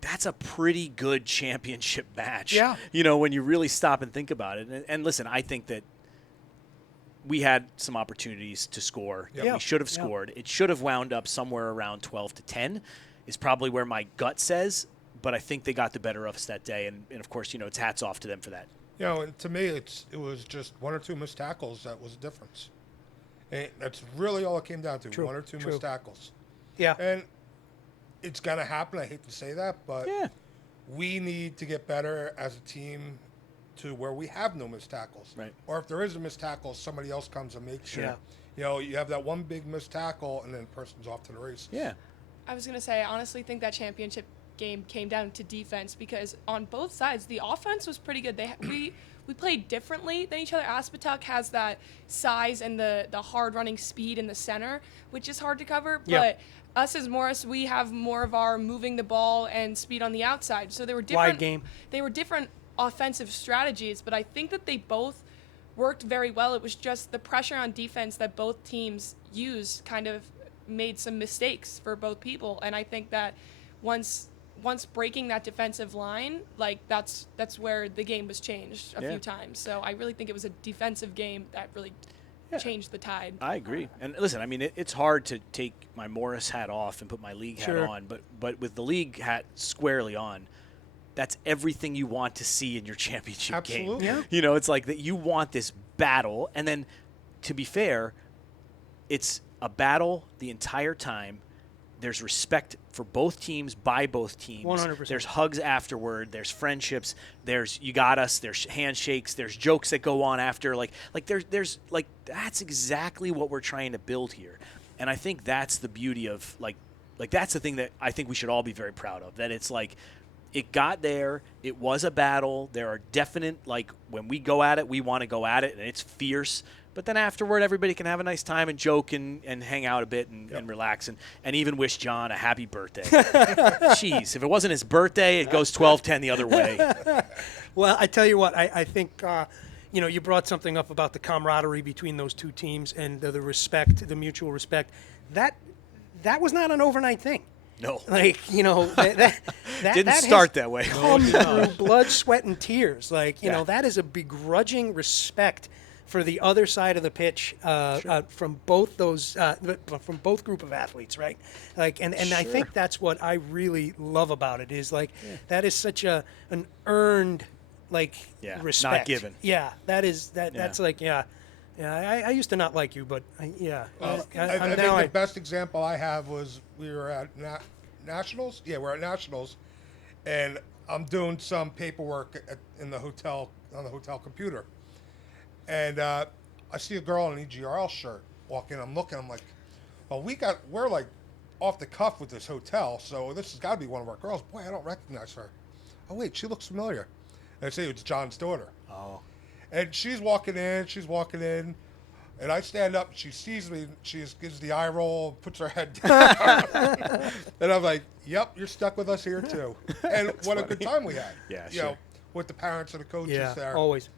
that's a pretty good championship match. Yeah. When you really stop and think about it. And listen, I think that we had some opportunities to score that Yeah. we should have Yeah. scored. It should have wound up somewhere around 12-10 is probably where my gut says, but I think they got the better of us that day. And of course, it's hats off to them for that. And to me, it was just one or two missed tackles that was the difference. And that's really all it came down to, True, one or two true. missed tackles. Yeah. And it's going to happen. I hate to say that, but Yeah. we need to get better as a team to where we have no missed tackles. Right. Or if there is a missed tackle, somebody else comes and makes Sure. it. You have that one big missed tackle, and then the person's off to the races. Yeah. I was going to say, I honestly think that championship game came down to defense because on both sides, the offense was pretty good. We played differently than each other. Aspetuck has that size and the hard running speed in the center, which is hard to cover. Yeah. But us as Morris, we have more of our moving the ball and speed on the outside. So they were different. Wide game. They were different offensive strategies, but I think that they both worked very well. It was just the pressure on defense that both teams used kind of made some mistakes for both people. And I think that once breaking that defensive line, like that's where the game was changed a few times. So I really think it was a defensive game that really changed the tide. I agree. And listen, I mean, it's hard to take my Morris hat off and put my league hat Sure. on, but with the league hat squarely on, that's everything you want to see in your championship Absolutely. game. Yeah. It's like that you want this battle. And then, to be fair, it's a battle the entire time. There's respect for both teams by both teams. 100%. There's hugs afterward. There's friendships. There's you got us. There's handshakes. There's jokes that go on after. There's that's exactly what we're trying to build here. And I think that's the beauty of like that's the thing that I think we should all be very proud of. That it's like it got there. It was a battle. There are definite when we go at it, we want to go at it, and it's fierce. But then afterward, everybody can have a nice time and joke and hang out a bit and relax and even wish John a happy birthday. Jeez, if it wasn't his birthday, it goes 12-10 the other way. Well, I tell you what, I think, you brought something up about the camaraderie between those two teams and the respect, the mutual respect. That was not an overnight thing. No. Like, that Didn't that start has that way. come through blood, sweat, and tears. Like, that is a begrudging respect for the other side of the pitch from both those, from both group of athletes, right? Like, and I think that's what I really love about it is like that is such an earned respect. Not given. Yeah, that's like I used to not like you, but I think the best example I have was we were at Nationals. Yeah, we're at Nationals, and I'm doing some paperwork in the hotel on the hotel computer, and I see a girl in an EGRL shirt walk in. I'm looking. I'm like, well, we're like off the cuff with this hotel, so this has got to be one of our girls. Boy, I don't recognize her. Oh wait, she looks familiar. And I say it's John's daughter. Oh. And she's walking in, and I stand up, and she sees me, she just gives the eye roll, puts her head down. And I'm like, yep, you're stuck with us here too. And what a good time we had. Yeah, you know, with the parents and the coaches there. Always.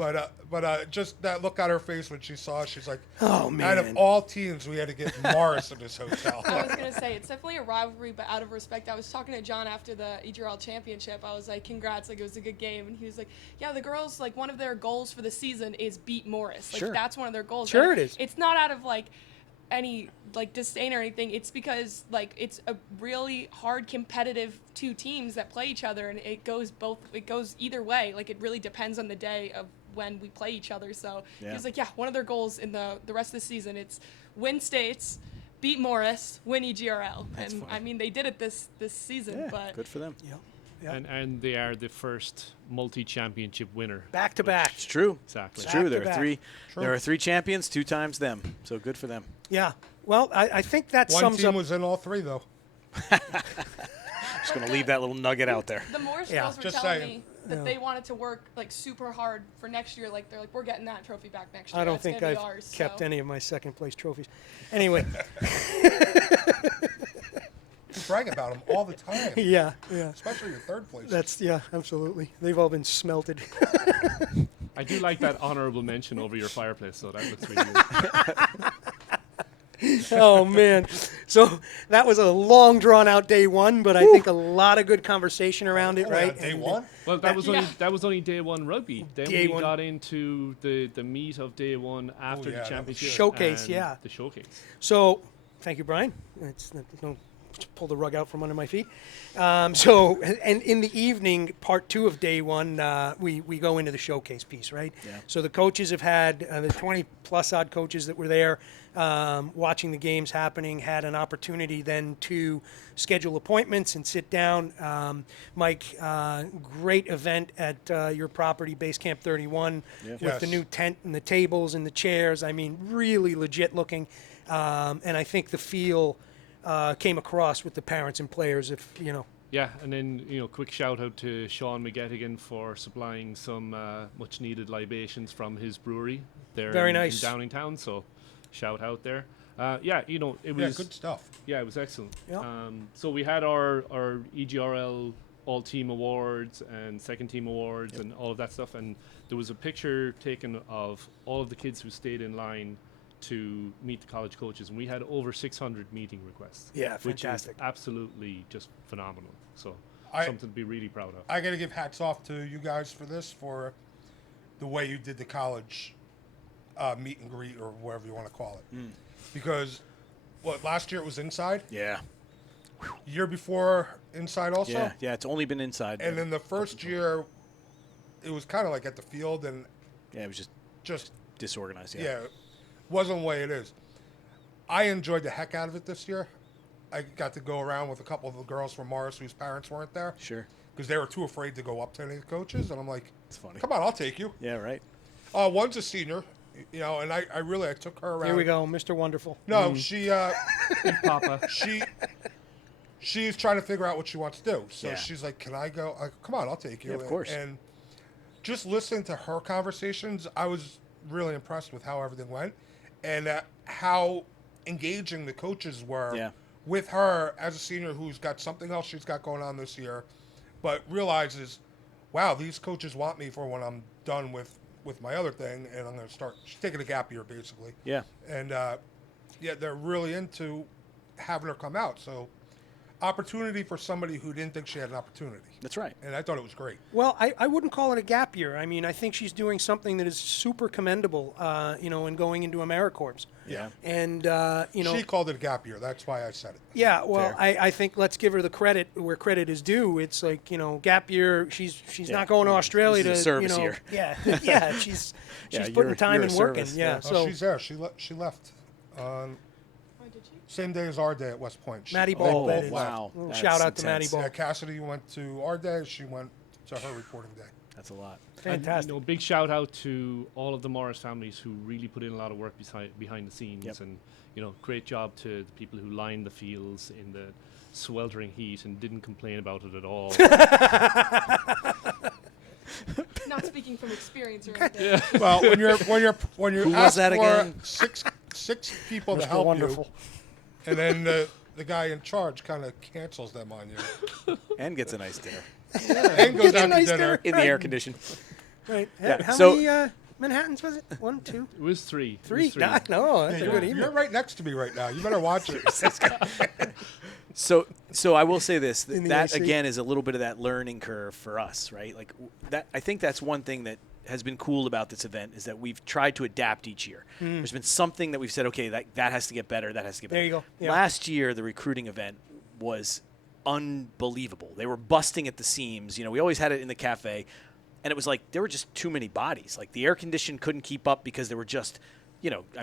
But just that look on her face when she saw us, she's like, oh, man. Out of all teams, we had to get Morris in this hotel. I was going to say, it's definitely a rivalry, but out of respect. I was talking to John after the EGRL championship. I was like, congrats, like, it was a good game. And he was like, yeah, the girls, like, one of their goals for the season is beat Morris. Like, that's one of their goals. Sure, like, it is. It's not out of, like, any, like, disdain or anything. It's because, like, it's a really hard competitive two teams that play each other, and it goes either way. Like, it really depends on the day of when we play each other. So he was like, yeah, one of their goals in the rest of the season, it's win states, beat Morris, win EGRL. That's and funny. I mean, they did it this season, but good for them. Yeah. And they are the first multi-championship winner. Back to back. It's true. Exactly. It's true. Back to There are back. three. There are three champions, 2 times them. So good for them. Yeah. Well, I think that One sums team up. was in all three, though. Just gonna leave that little nugget out there. the Morris Yeah. girls were Just telling saying. me that they wanted to work like super hard for next year. Like they're like, we're getting that trophy back next year. I don't That's think gonna I've be ours, kept so. any of my second place trophies. Anyway. You brag about them all the time. Yeah. Especially your third place. That's absolutely. They've all been smelted. I do like that honorable mention over your fireplace, so that looks really good. Oh man. So that was a long drawn out day one, but I think a lot of good conversation around it, right? Day And- one? Well, that was only day one rugby. Then Day we one. got into the meat of day one after yeah, the that was championship. good. Showcase, and yeah. The showcase. So, thank you, Brian. Don't pull the rug out from under my feet. So, and in the evening, part 2 of day one, we go into the showcase piece, right? Yeah. So the coaches have had, the 20-plus odd coaches that were there watching the games happening, had an opportunity then to schedule appointments and sit down. Mike, great event at your property, Base Camp 31, with Yes. the new tent and the tables and the chairs. I mean, really legit looking. And I think the feel came across with the parents and players, Yeah, and then quick shout out to Sean McGettigan for supplying some much needed libations from his brewery there Very in nice. Downingtown. So, shout out there. It was good stuff. Yeah, it was excellent. Yeah. So we had our EGRL all team awards and second team awards and all of that stuff, and there was a picture taken of all of the kids who stayed in line to meet the college coaches, and we had over 600 meeting requests. Yeah, which fantastic. is absolutely just phenomenal. So something to be really proud of. I got to give hats off to you guys for this, for the way you did the college meet and greet, or whatever you want to call it. Because, last year it was inside? Yeah. Year before inside also? Yeah. It's only been inside. And then the first year, it was kind of like at the field, and it was just disorganized. yeah, it wasn't the way it is. I enjoyed the heck out of it this year. I got to go around with a couple of the girls from Morris whose parents weren't there. Sure. Because they were too afraid to go up to any of the coaches, and I'm like, It's funny. come on, I'll take you. Yeah, right. One's a senior, and I took her around. Here we go, Mr. Wonderful. No, she Papa. she's trying to figure out what she wants to do. So Yeah. she's like, "Can I go?" Come on, I'll take you. Yeah, of course. And just listening to her conversations, I was really impressed with how everything went, and how engaging the coaches were Yeah. with her as a senior who's got something else she's got going on this year, but realizes, wow, these coaches want me for when I'm done with with my other thing, and I'm going to start taking a gap year basically. Yeah. And they're really into having her come out. So opportunity for somebody who didn't think she had an opportunity. That's right. And I thought it was great. Well, I wouldn't call it a gap year. I mean, I think she's doing something that is super commendable, in going into AmeriCorps. Yeah. And, She called it a gap year. That's why I said it. yeah, well, Fair. I think let's give her the credit where credit is due. It's like, gap year, she's Yeah. not going to Australia This is to, a service year. Yeah, yeah, she's Yeah, putting you're time a and working. service, Yeah, yeah. so She's there. She left on same day as our day at West Point. Maddie Oh, Ball, that is. wow. Little That's shout out to Maddie intense. Ball. Yeah, Cassidy went to our day. She went to her reporting day. That's a lot. Fantastic. And, big shout out to all of the Morris families who really put in a lot of work behind the scenes. Yep. And, great job to the people who lined the fields in the sweltering heat and didn't complain about it at all. Not speaking from experience or anything. Well, when you're Who was asked that for again? six people to Mr. help Wonderful. you, and then the guy in charge kind of cancels them on you And gets a nice dinner and goes out nice to dinner. dinner. in the air condition. Right. Yeah, How so- many Manhattans was it? 1, 2, It was three. It 3? was three. No, that's a good You're evening. right next to me right now. You better watch it. So I will say this: In the that AC. again is a little bit of that learning curve for us, right? Like that. I think that's one thing that has been cool about this event is that we've tried to adapt each year. There's been something that we've said, okay, that has to get better. That has to get better. There you go. Yeah. Last year, the recruiting event was unbelievable. They were busting at the seams. We always had it in the cafe, and it was like there were just too many bodies. Like the air condition couldn't keep up because there were just.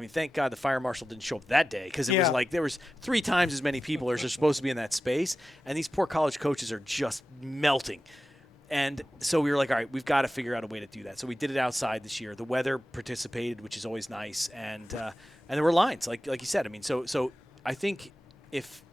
Thank God the fire marshal didn't show up that day because it was Yeah. like there was 3 times as many people as are supposed to be in that space, and these poor college coaches are just melting. And so we were like, all right, we've got to figure out a way to do that. So we did it outside this year. The weather participated, which is always nice, and there were lines, like you said. I mean, so I think if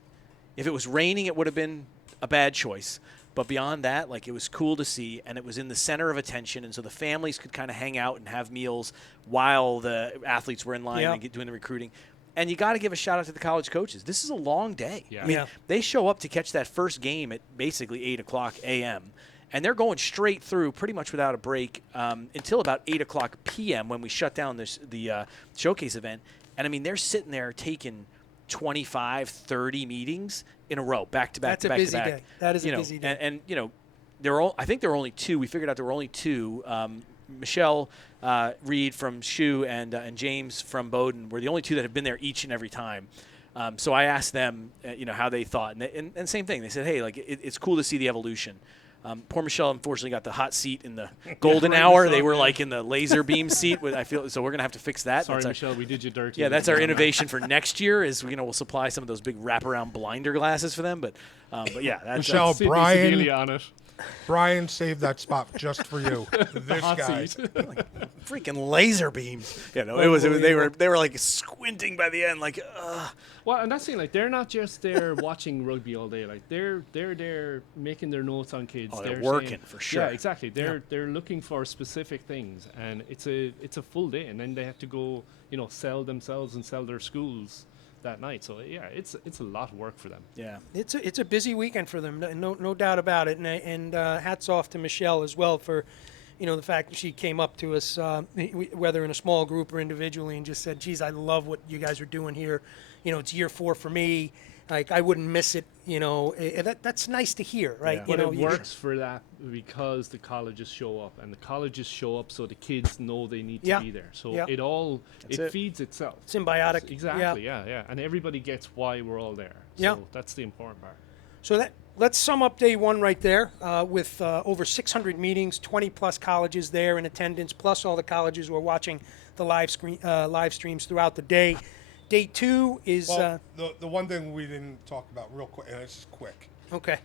it was raining, it would have been a bad choice. But beyond that, like, it was cool to see, and it was in the center of attention, and so the families could kind of hang out and have meals while the athletes were in line and doing the recruiting. And you got to give a shout out to the college coaches. This is a long day. Yeah. I mean, Yeah. they show up to catch that first game at basically 8 o'clock a.m., and they're going straight through pretty much without a break until about 8 o'clock p.m. when we shut down the showcase event. And, I mean, they're sitting there taking 25, 30 meetings in a row, back to back That's a to back busy to back. day. That is a busy day. And I think there were only 2. We figured out there were only 2. Michelle Reed from SHU and James from Bowdoin were the only 2 that have been there each and every time. So I asked them, how they thought, and same thing. They said, hey, like it's cool to see the evolution. Poor Michelle unfortunately got the hot seat in the golden right, hour. we saw, They were yeah. like in the laser beam seat. I feel so. We're gonna have to fix that. Sorry, That's our- Michelle, we did you dirty. yeah, that's our innovation for next year. Is we'll supply some of those big wraparound blinder glasses for them. But yeah, that's Michelle, Sydney Brian- Sedalia on it. Brian saved that spot just for you. This Hot guy. seat. freaking laser beams. Yeah, no, it was they were like squinting by the end, like. Well, and that's the thing, like, they're not just there watching rugby all day. Like, they're there making their notes on kids. Oh, they're saying- working, for sure. Yeah, exactly. They're looking for specific things, and it's a full day, and then they have to go, sell themselves and sell their schools that night. So yeah, it's a lot of work for them. Yeah. It's a busy weekend for them, no doubt about it. And hats off to Michelle as well for, the fact that she came up to us, whether in a small group or individually, and just said, "Geez, I love what you guys are doing here. It's year 4 for me. Like, I wouldn't miss it. That's nice to hear, right? Yeah. But it you- works for that because the colleges show up, and the colleges show up so the kids know they need to Yeah. be there. So Yeah. That's it it. feeds itself. Symbiotic. Exactly. Yeah. And everybody gets why we're all there. So Yeah. that's the important part. So let's sum up day 1 right there with over 600 meetings, 20 plus colleges there in attendance, plus all the colleges who are watching the live streams throughout the day. Day 2 is Well, the one thing we didn't talk about real quick, and it's quick. okay.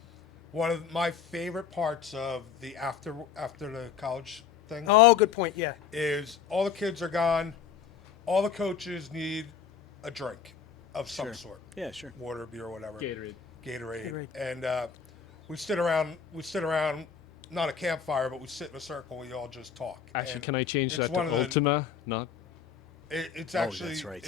One of my favorite parts of the after the college thing Oh, good point. Yeah. is all the kids are gone. All the coaches need a drink of some Sure. sort. Yeah, sure. Water, beer, whatever. Gatorade. Gatorade. Gatorade. And we sit around, not a campfire, but we sit in a circle. We all just talk. Actually, And can I change it's that to one of the- Ultima? Not. It's Oh, actually that's right.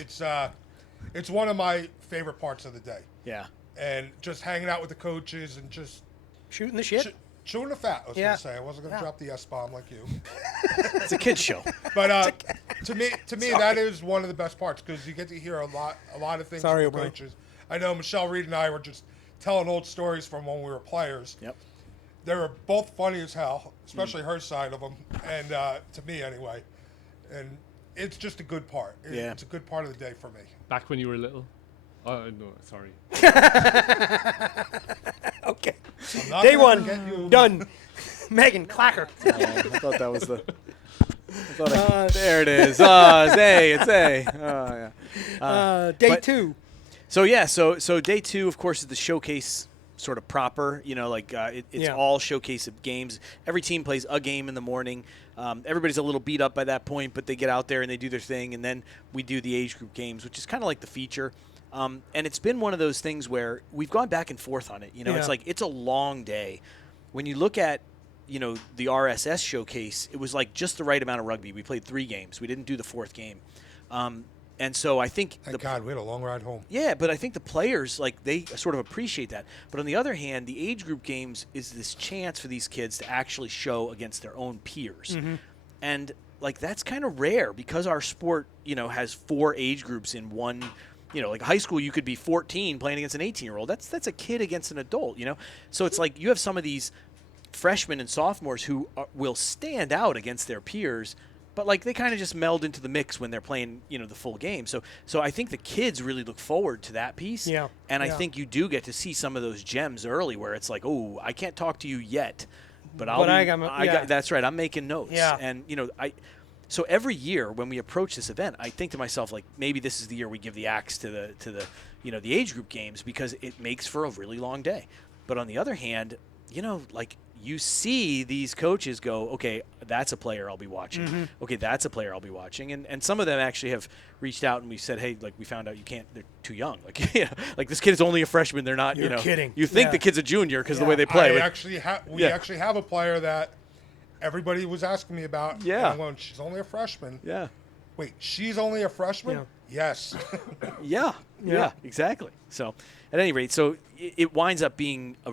it's one of my favorite parts of the day, Yeah. and just hanging out with the coaches and just Shooting the shit. chewing the fat. I was Yeah. gonna say I wasn't gonna Yeah. drop the S bomb like you. It's a kids show. But to me, that is one of the best parts because you get to hear a lot of things Sorry, from the O'Brien. coaches. I know Michelle Reed and I were just telling old stories from when we were players. Yep. They were both funny as hell, especially her side of them, and to me anyway. And it's just a good part. Yeah. It's a good part of the day for me. Back when you were little. Oh no, sorry. Okay. I'm not Day gonna one, forget you. done. Megan, clacker. I thought that was the. There it is. Oh, it's A. It's A. Oh, yeah. Day but- 2. So yeah, so day 2, of course, is the showcase sort of proper. You know, like it's Yeah. all showcase of games. Every team plays a game in the morning. Everybody's a little beat up by that point, but they get out there and they do their thing, and then we do the age group games, which is kind of like the feature. And it's been one of those things where we've gone back and forth on it. You know, Yeah. it's like it's a long day. When you look at the RSS showcase, it was like just the right amount of rugby. We played 3 games. We didn't do the 4th game. And so I think Thank God we had a long ride home. yeah, but I think the players, like, they sort of appreciate that. But on the other hand, the age group games is this chance for these kids to actually show against their own peers. And, like, that's kind of rare because our sport, has 4 age groups in one. Like high school, you could be 14 playing against an 18-year-old. That's a kid against an adult, So it's like you have some of these freshmen and sophomores who will stand out against their peers, but like they kind of just meld into the mix when they're playing, the full game. So I think the kids really look forward to that piece. Yeah. And I Yeah. think you do get to see some of those gems early where it's like, oh, I can't talk to you yet, but that's right. I'm making notes. Yeah. And so every year when we approach this event, I think to myself, like, maybe this is the year we give the axe to the the age group games because it makes for a really long day. But on the other hand, like you see these coaches go, okay, that's a player I'll be watching. Okay, that's a player I'll be watching. And some of them actually have reached out and we said, hey, like we found out they're too young. Like, like this kid is only a freshman. They're not, You're kidding. You think Yeah. the kid's a junior because the Yeah. way they play. We but- actually have a player that everybody was asking me about. Yeah. And I'm going, she's only a freshman. yeah. Wait, she's only a freshman? Yeah. Yes. Yeah, exactly. So, at any rate, so it winds up being a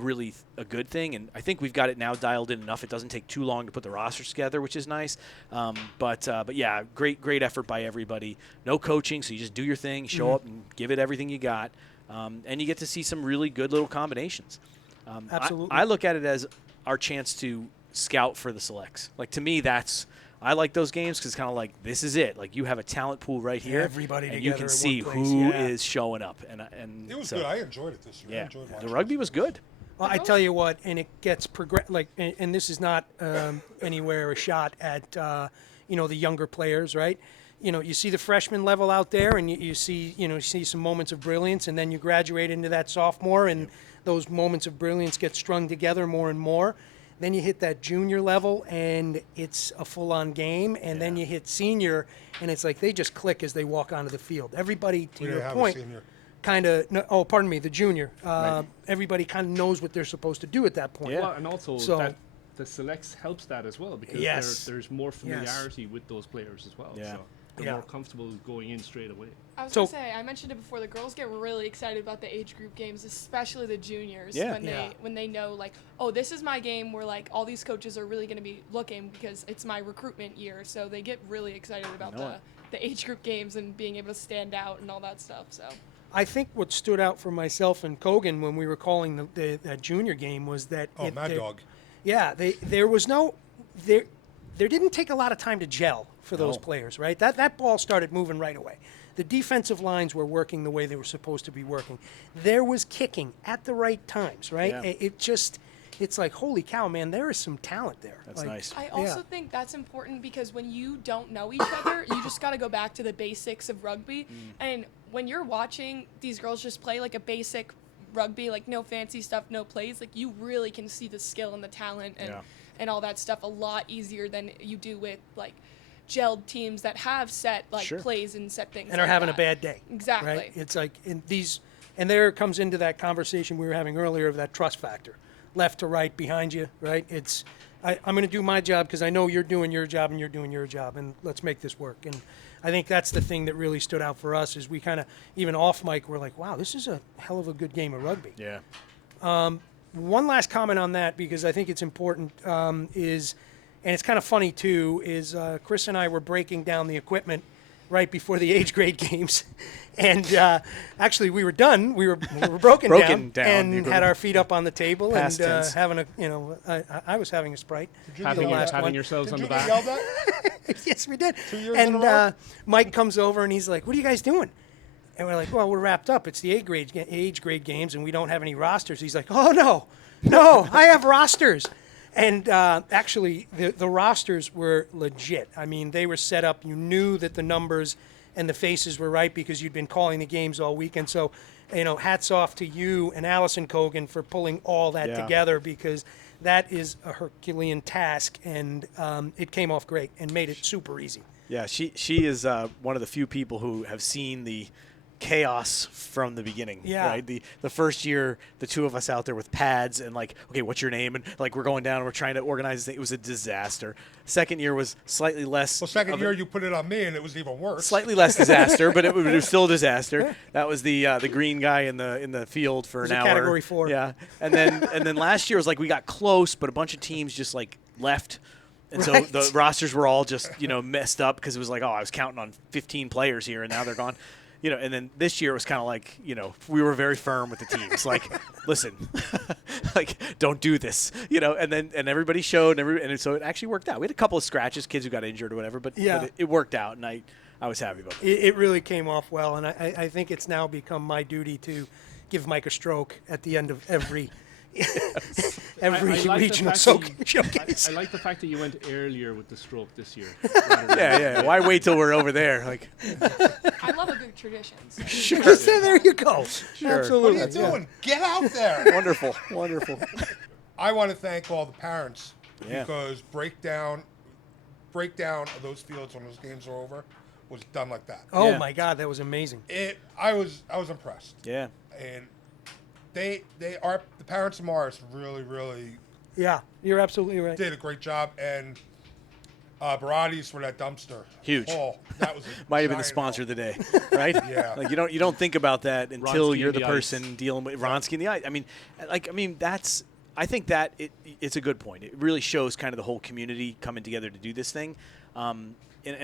good thing, and I think we've got it now dialed in enough. It doesn't take too long to put the rosters together, which is nice. But yeah, great effort by everybody. No coaching, so you just do your thing, show up, and give it everything you got, and you get to see some really good little combinations. Absolutely. I look at it as our chance to scout for the selects. Like to me, I like those games because it's kind of like this is it. Like you have a talent pool right here, Everybody and together you in can one see place, who yeah. is showing up. And It was so, good. I enjoyed it this year. I Yeah, enjoyed the watching rugby was good. Well, I tell you what, and it gets and this is not anywhere a shot at the younger players, right? You see the freshman level out there, and you see some moments of brilliance, and then you graduate into that sophomore, and those moments of brilliance get strung together more and more. Then you hit that junior level, and it's a full-on game, and then you hit senior, and it's like they just click as they walk onto the field. Everybody, to We your didn't have a point, senior. kind of. Oh, pardon me, the junior. Everybody kind of knows what they're supposed to do at that point. Yeah. Well, and also So- that the selects helps that as well because Yes. there's more familiarity with those players as well. Yeah. So they're Yeah. more comfortable going in straight away. I was So- gonna say, I mentioned it before. The girls get really excited about the age group games, especially the juniors. Yeah. When they know, like, oh, this is my game where like all these coaches are really gonna be looking because it's my recruitment year. So they get really excited about know it. the age group games and being able to stand out and all that stuff. So I think what stood out for myself and Kogan when we were calling that junior game was that Oh, Mad Dog. Yeah, there didn't take a lot of time to gel for those No. players, right? That ball started moving right away. The defensive lines were working the way they were supposed to be working. There was kicking at the right times, right? Yeah. It's like, holy cow, man, there is some talent there. That's Like, nice. I also think that's important because when you don't know each other, you just got to go back to the basics of rugby. And when you're watching these girls just play like a basic rugby, like no fancy stuff, no plays, like you really can see the skill and the talent and all that stuff a lot easier than you do with like gelled teams that have set like Sure. plays and set things and are like having that. a bad day. Exactly. Right? It's like and there comes into that conversation we were having earlier of that trust factor, left to right, behind you, right? I'm going to do my job because I know you're doing your job and you're doing your job, and let's make this work. And I think that's the thing that really stood out for us is we kind of, even off mic, we're like, wow, this is a hell of a good game of rugby. Yeah. One last comment on that because I think it's important is, And it's kind of funny, too, is Chris and I were breaking down the equipment right before the age grade games. And actually, we were done. We were broken down and had our feet up on the table Past and tense. having I was having a Sprite. Patting one. yourselves on Did the you get back. yelled at? Yes, we did. 2 years in a And row? Mike comes over and he's like, "What are you guys doing?" And we're like, "Well, we're wrapped up. It's the age grade games, and we don't have any rosters." He's like, "Oh no, I have rosters." And actually, the rosters were legit. I mean, they were set up. You knew that the numbers and the faces were right because you'd been calling the games all weekend. So, hats off to you and Allison Cogan for pulling all that Yeah. together, because that is a Herculean task, and it came off great and made it super easy. Yeah, she is one of the few people who have seen the chaos from the beginning. Yeah. Right. The first year, the two of us out there with pads and like, okay, what's your name? And like we're going down and we're trying to organize this thing. It was a disaster. Second year was slightly less. Well, second of year a- you put it on me, and it was even worse. Slightly less disaster, but it was still a disaster. That was the green guy in the field for was an a hour. Category 4. Yeah, and then last year was like we got close, but a bunch of teams just like left, and Right. so the rosters were all just messed up because it was like, oh, I was counting on 15 players here, and now they're gone. And then this year it was kind of like, we were very firm with the teams. Like, listen, like, don't do this, and everybody showed, and so it actually worked out. We had a couple of scratches, kids who got injured or whatever, but it worked out, and I was happy about it. It really came off well, and I think it's now become my duty to give Mike a stroke at the end of every I like the regional fact that showcase. I like the fact that you went earlier with the stroke this year. Yeah. Why wait till we're over there? Like, I love a good tradition. So. Sure. There you go. Sure. Absolutely. What are you doing? Get out there. wonderful. I want to thank all the parents Yeah. because breakdown of those fields when those games are over was done like that. Oh Yeah. my God, that was amazing. I was impressed, Yeah. and the parents of Morris really Yeah, you're absolutely right. did a great job, and Marauders for that dumpster. Huge. Oh, that was Might have been the giant sponsor help. of the day, right? Yeah. Like you don't think about that until Ronsky you're in the the person ice. dealing with Ronsky in the ice. I think that it's a good point. It really shows kind of the whole community coming together to do this thing. And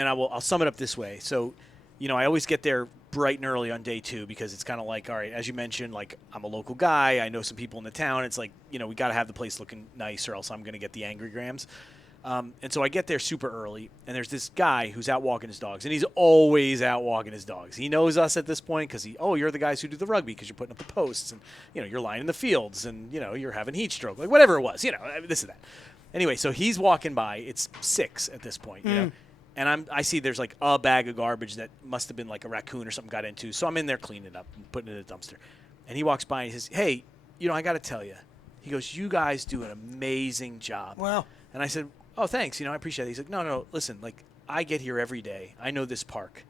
I'll sum it up this way. So, I always get there bright and early on day 2 because it's kind of like, all right, as you mentioned, like I'm a local guy. I know some people in the town. It's like, we got to have the place looking nice or else I'm going to get the angry grams. And so I get there super early, and there's this guy who's out walking his dogs, and he's always out walking his dogs. He knows us at this point because you're the guys who do the rugby because you're putting up the posts, and you're lying in the fields, and you're having heat stroke, like whatever it was, this and that. Anyway, so he's walking by. It's 6 at this point, and I see there's like a bag of garbage that must have been like a raccoon or something got into. So I'm in there cleaning it up and putting it in a dumpster, and he walks by and he says, "Hey, I got to tell you," he goes, "You guys do an amazing job." Wow. And I said, "Oh, thanks. I appreciate it." He's like, no, listen, like, I get here every day. I know this park.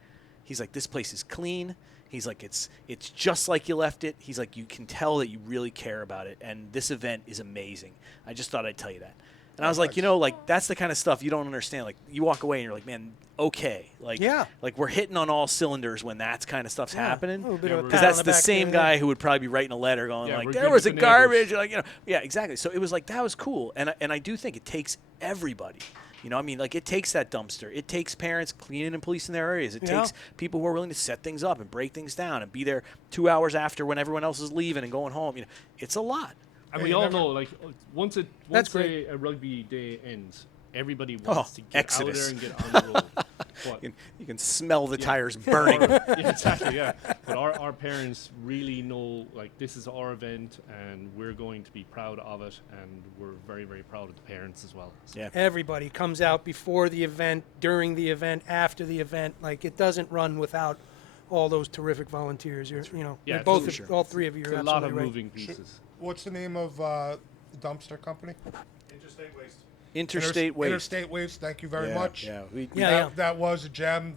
He's like, this place is clean. He's like, it's just like you left it. He's like, you can tell that you really care about it. And this event is amazing. I just thought I'd tell you that. And I was like, like, that's the kind of stuff you don't understand. Like, you walk away and you're like, man, okay. Like, Yeah. like we're hitting on all cylinders when that kind of stuff's happening. A little bit Yeah, of a we're- Because pat on that's the the back same there. guy who would probably be writing a letter going Yeah, like, we're there good was a neighbors. garbage. Like, yeah, exactly. So it was like, that was cool. And I do think it takes everybody. Like it takes that dumpster. It takes parents cleaning and policing their areas. It Yeah. takes people who are willing to set things up and break things down and be there 2 hours after when everyone else is leaving and going home. It's a lot. And Hey, we you all never- know, like, once That's great. a rugby day ends, everybody wants to get exodus. out there and get on the road. But, You can smell the tires burning. yeah, exactly, yeah. But our parents really know, like, this is our event, and we're going to be proud of it, and we're very, very proud of the parents as well. So, Yeah. Everybody comes out before the event, during the event, after the event. Like, it doesn't run without all those terrific volunteers. Yeah, Like both, for of, sure. all three of you it's are a lot absolutely of right. moving pieces. What's the name of the dumpster company? Interstate waste. Interstate Waste. Thank you very Yeah, much. Yeah. Yeah. That was a gem.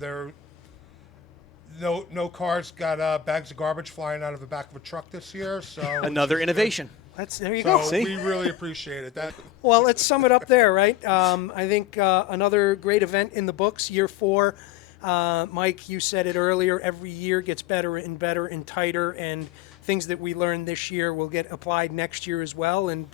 No cars got bags of garbage flying out of the back of a truck this year. So Another innovation. There you So go. See? we really appreciate it. That Well, let's sum it up there, right? I think another great event in the books, year 4. Mike, you said it earlier, every year gets better and tighter, and things that we learned this year will get applied next year as well. And,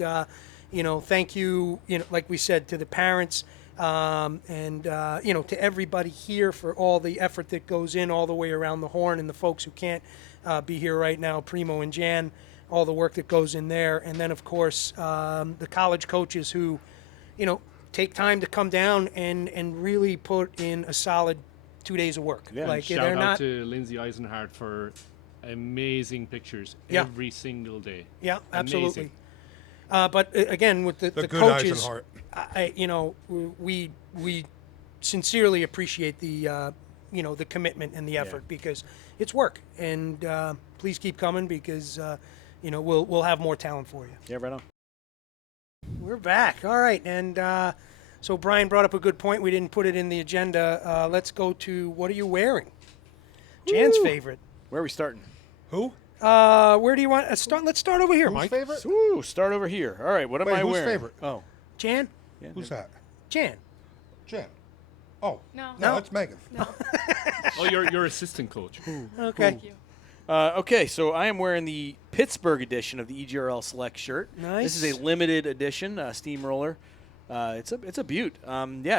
thank you, like we said, to the parents, And to everybody here for all the effort that goes in all the way around the horn, and the folks who can't be here right now, Primo and Jan, all the work that goes in there. And then, of course, the college coaches who, take time to come down and really put in a solid 2 days of work. Yeah. Like Shout they're out not. to Lindsay Eisenhardt for amazing pictures Yeah. every single day. Yeah, absolutely. Amazing. But again, with the The good coaches, Eisenhart. we sincerely appreciate the the commitment and the effort because it's work. And please keep coming because we'll have more talent for you. Yeah, right on. We're back. All right, and so Brian brought up a good point. We didn't put it in the agenda. Let's go to what are you wearing? Jan's favorite. Where are we starting? Who? Where do you want to start? Let's start over here, Who's Mike. favorite? Ooh, start over here. All right, what am Wait, I who's wearing? favorite? Oh, Jan? yeah. Who's that? Jan. Jen. Oh. No. No, it's Megan. Oh, your assistant coach. Okay. Thank you. Okay, so I am wearing the Pittsburgh edition of the EGRL Selects shirt. Nice. This is a limited edition steamroller. It's a beaut.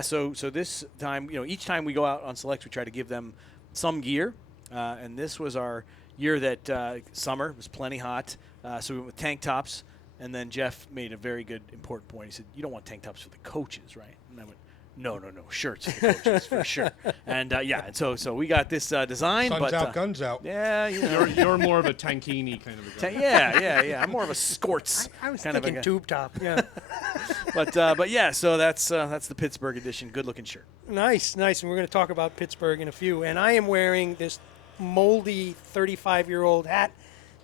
So this time, each time we go out on Selects, we try to give them some gear, and this was our year that summer was plenty hot, so we went with tank tops. And then Jeff made a very good, important point. He said, "You don't want tank tops for the coaches, right?" And I went, No, shirts for the coaches for sure. And and so we got this design. Sun's but, out, guns out. Yeah, You're more of a tankini kind of a guy. yeah. I'm more of a skorts I was kind of a thinking guy. tube top. Yeah. But yeah, so that's the Pittsburgh edition. Good looking shirt. Nice. And we're going to talk about Pittsburgh in a few. And I am wearing this moldy 35-year-old hat,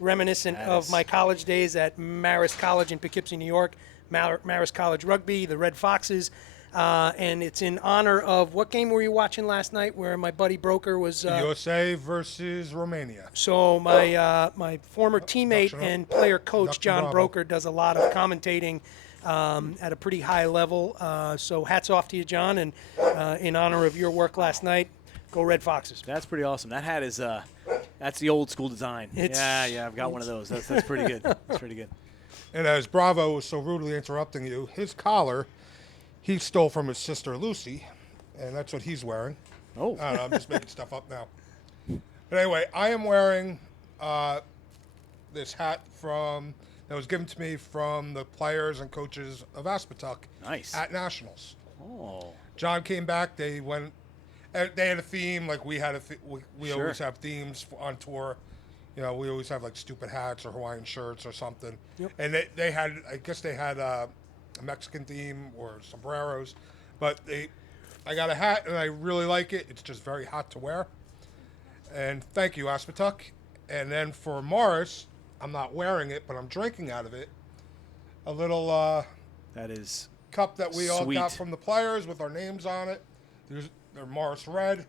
reminiscent of my college days at Marist College in Poughkeepsie, New York. Marist College Rugby, the Red Foxes. And it's in honor of what game were you watching last night where my buddy Broker was USA versus Romania. So my former teammate Production and player coach Production John Bravo. Broker does a lot of commentating at a pretty high level. So hats off to you, John, and in honor of your work last night, go Red Foxes. That's pretty awesome. That hat is that's the old school design. It's- I've got one of those. That's pretty good. That's pretty good. And as Bravo was so rudely interrupting you, his collar he stole from his sister Lucy, and that's what he's wearing. Oh. I don't know, I'm just making stuff up now. But anyway, I am wearing this hat that was given to me from the players and coaches of Aspetuck Nice. at Nationals. Oh. John came back. They had a theme, like we had we Sure. always have themes on tour. We always have like stupid hats or Hawaiian shirts or something. Yep. And they had, I guess they had a Mexican theme or sombreros, but I got a hat and I really like it. It's just very hot to wear. And thank you, Aspetuck. And then for Morris, I'm not wearing it, but I'm drinking out of it. A little That is cup that we all got Sweet. from the players with our names on it. They're Morris Red,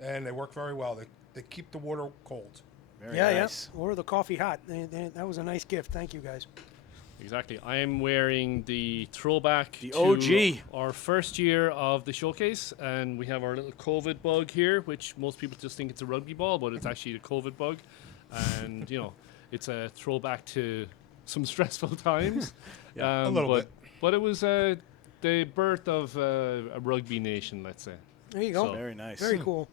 and they work very well. They keep the water cold. very Yeah. nice. Or the coffee hot. That was a nice gift. Thank you, guys. Exactly. I am wearing the throwback The to OG. our first year of the showcase, and we have our little COVID bug here, which most people just think it's a rugby ball, but it's actually the COVID bug. And, it's a throwback to some stressful times. A little bit. But it was the birth of a rugby nation, let's say. There you go. So- Very nice. Very cool.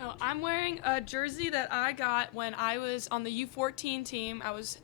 Oh, I'm wearing a jersey that I got when I was on the U14 team. I was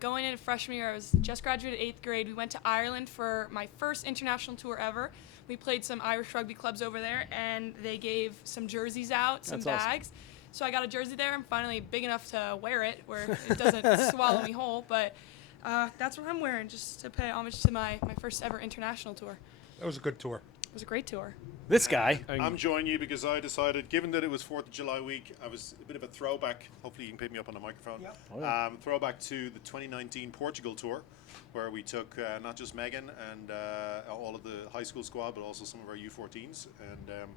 going into freshman year. I was just graduated 8th grade. We went to Ireland for my first international tour ever. We played some Irish rugby clubs over there, and they gave some jerseys out, some That's awesome. bags. So I got a jersey there. I'm finally big enough to wear it where it doesn't swallow me whole. But that's what I'm wearing, just to pay homage to my first ever international tour. That was a good tour. It was a great tour. This guy. And I'm joining you because I decided, given that it was 4th of July week, I was a bit of a throwback. Hopefully you can pick me up on the microphone. Throwback to the 2019 Portugal tour, where we took not just Megan and all of the high school squad, but also some of our U14s. And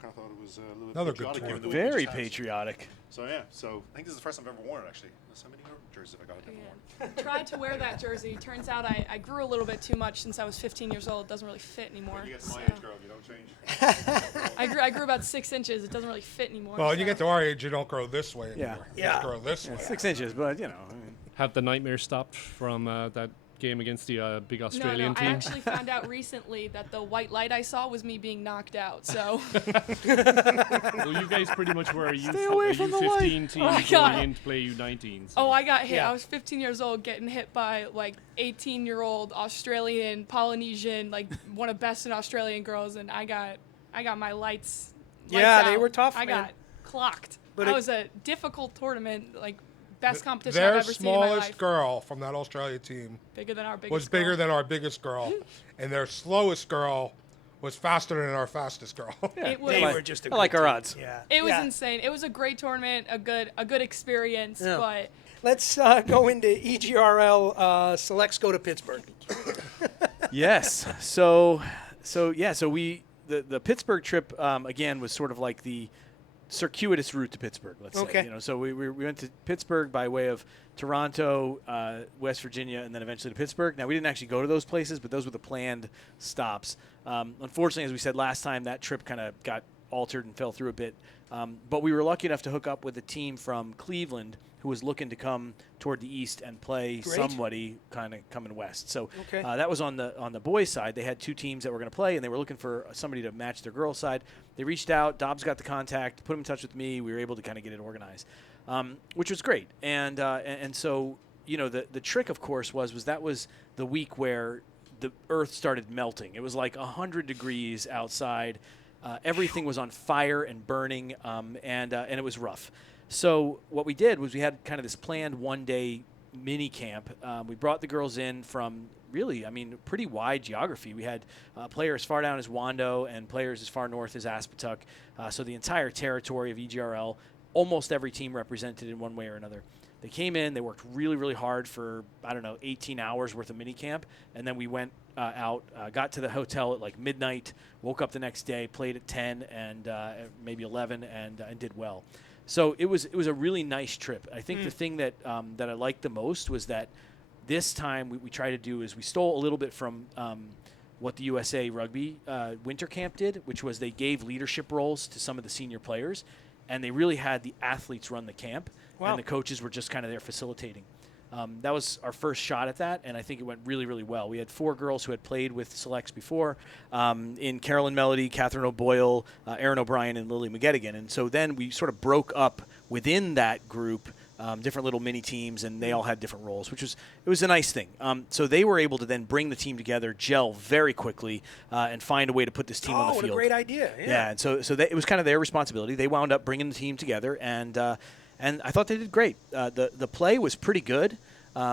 kind of thought it was a little bit Another good patriotic tour. given the week we Very just had. patriotic. So yeah, so I think this is the first time I've ever worn it actually. How many jerseys have I got? I've never worn. Tried to wear that jersey. Turns out I grew a little bit too much since I was 15 years old. It doesn't really fit anymore. When you get to my So- age, girl, you don't change. I grew about 6 inches. It doesn't really fit anymore. Well, when you so- get to our age, you don't grow this way Yeah. anymore. Yeah. You grow this way. 6 inches, but I mean, have the nightmare stopped from that game against the big No, Australian I team? actually found out recently that the white light I saw was me being knocked out. So Well, you guys pretty much were a U15 team Oh my going God. in to play U19. So. oh, I got hit. Yeah. I was 15 years old, getting hit by like 18-year-old Australian, Polynesian, like one of best in Australian girls, and I got my lights. Yeah, lights they out. were tough, I man. got clocked. But That it- was a difficult tournament, like best competition Their I've ever seen in my smallest life. girl from that Australia team Bigger than our biggest. was bigger girl. than our biggest girl, and their slowest girl was faster than our fastest girl. It was. They were just a I like good our team. odds. Yeah. It was Yeah. insane. It was a great tournament, a good experience, Yeah. but Let's go into EGRL Selects go to Pittsburgh. Yes. So we the Pittsburgh trip again was sort of like the circuitous route to Pittsburgh. Let's Okay. say. So we went to Pittsburgh by way of Toronto, West Virginia, and then eventually to Pittsburgh. Now we didn't actually go to those places, but those were the planned stops. Unfortunately, as we said last time, that trip kind of got altered and fell through a bit. But we were lucky enough to hook up with a team from Cleveland who was looking to come toward the east and play Great. somebody kind of coming west. So Okay. that was on the boys' side. They had two teams that were going to play, and they were looking for somebody to match their girls' side. They reached out. Dobbs got the contact, put him in touch with me. We were able to kind of get it organized, which was great. And so the trick, of course, was that was the week where the earth started melting. It was like 100 degrees outside. Everything was on fire and burning, and it was rough. So what we did was we had kind of this planned one-day mini camp. We brought the girls in from really, pretty wide geography. We had players as far down as Wando and players as far north as Aspetuck. So the entire territory of EGRL, almost every team represented in one way or another. They came in, they worked really, really hard for, 18 hours worth of mini camp, and then we went out, got to the hotel at like midnight, woke up the next day, played at 10 and maybe 11, and did well. So it was a really nice trip. I think the thing that I liked the most was that this time we tried to do is we stole a little bit from what the USA Rugby winter camp did, which was they gave leadership roles to some of the senior players, and they really had the athletes run the camp, Wow. and the coaches were just kind of there facilitating. That was our first shot at that, and I think it went really, really well. We had 4 girls who had played with Selects before, in Carroll and Melody, Catherine O'Boyle, Erin O'Brien, and Lily McGettigan. And so then we sort of broke up within that group different little mini teams, and they all had different roles, it was a nice thing. So they were able to then bring the team together, gel very quickly, and find a way to put this team on the what field. a great idea. Yeah, and so it was kind of their responsibility. They wound up bringing the team together, and I thought they did great. The play was pretty good.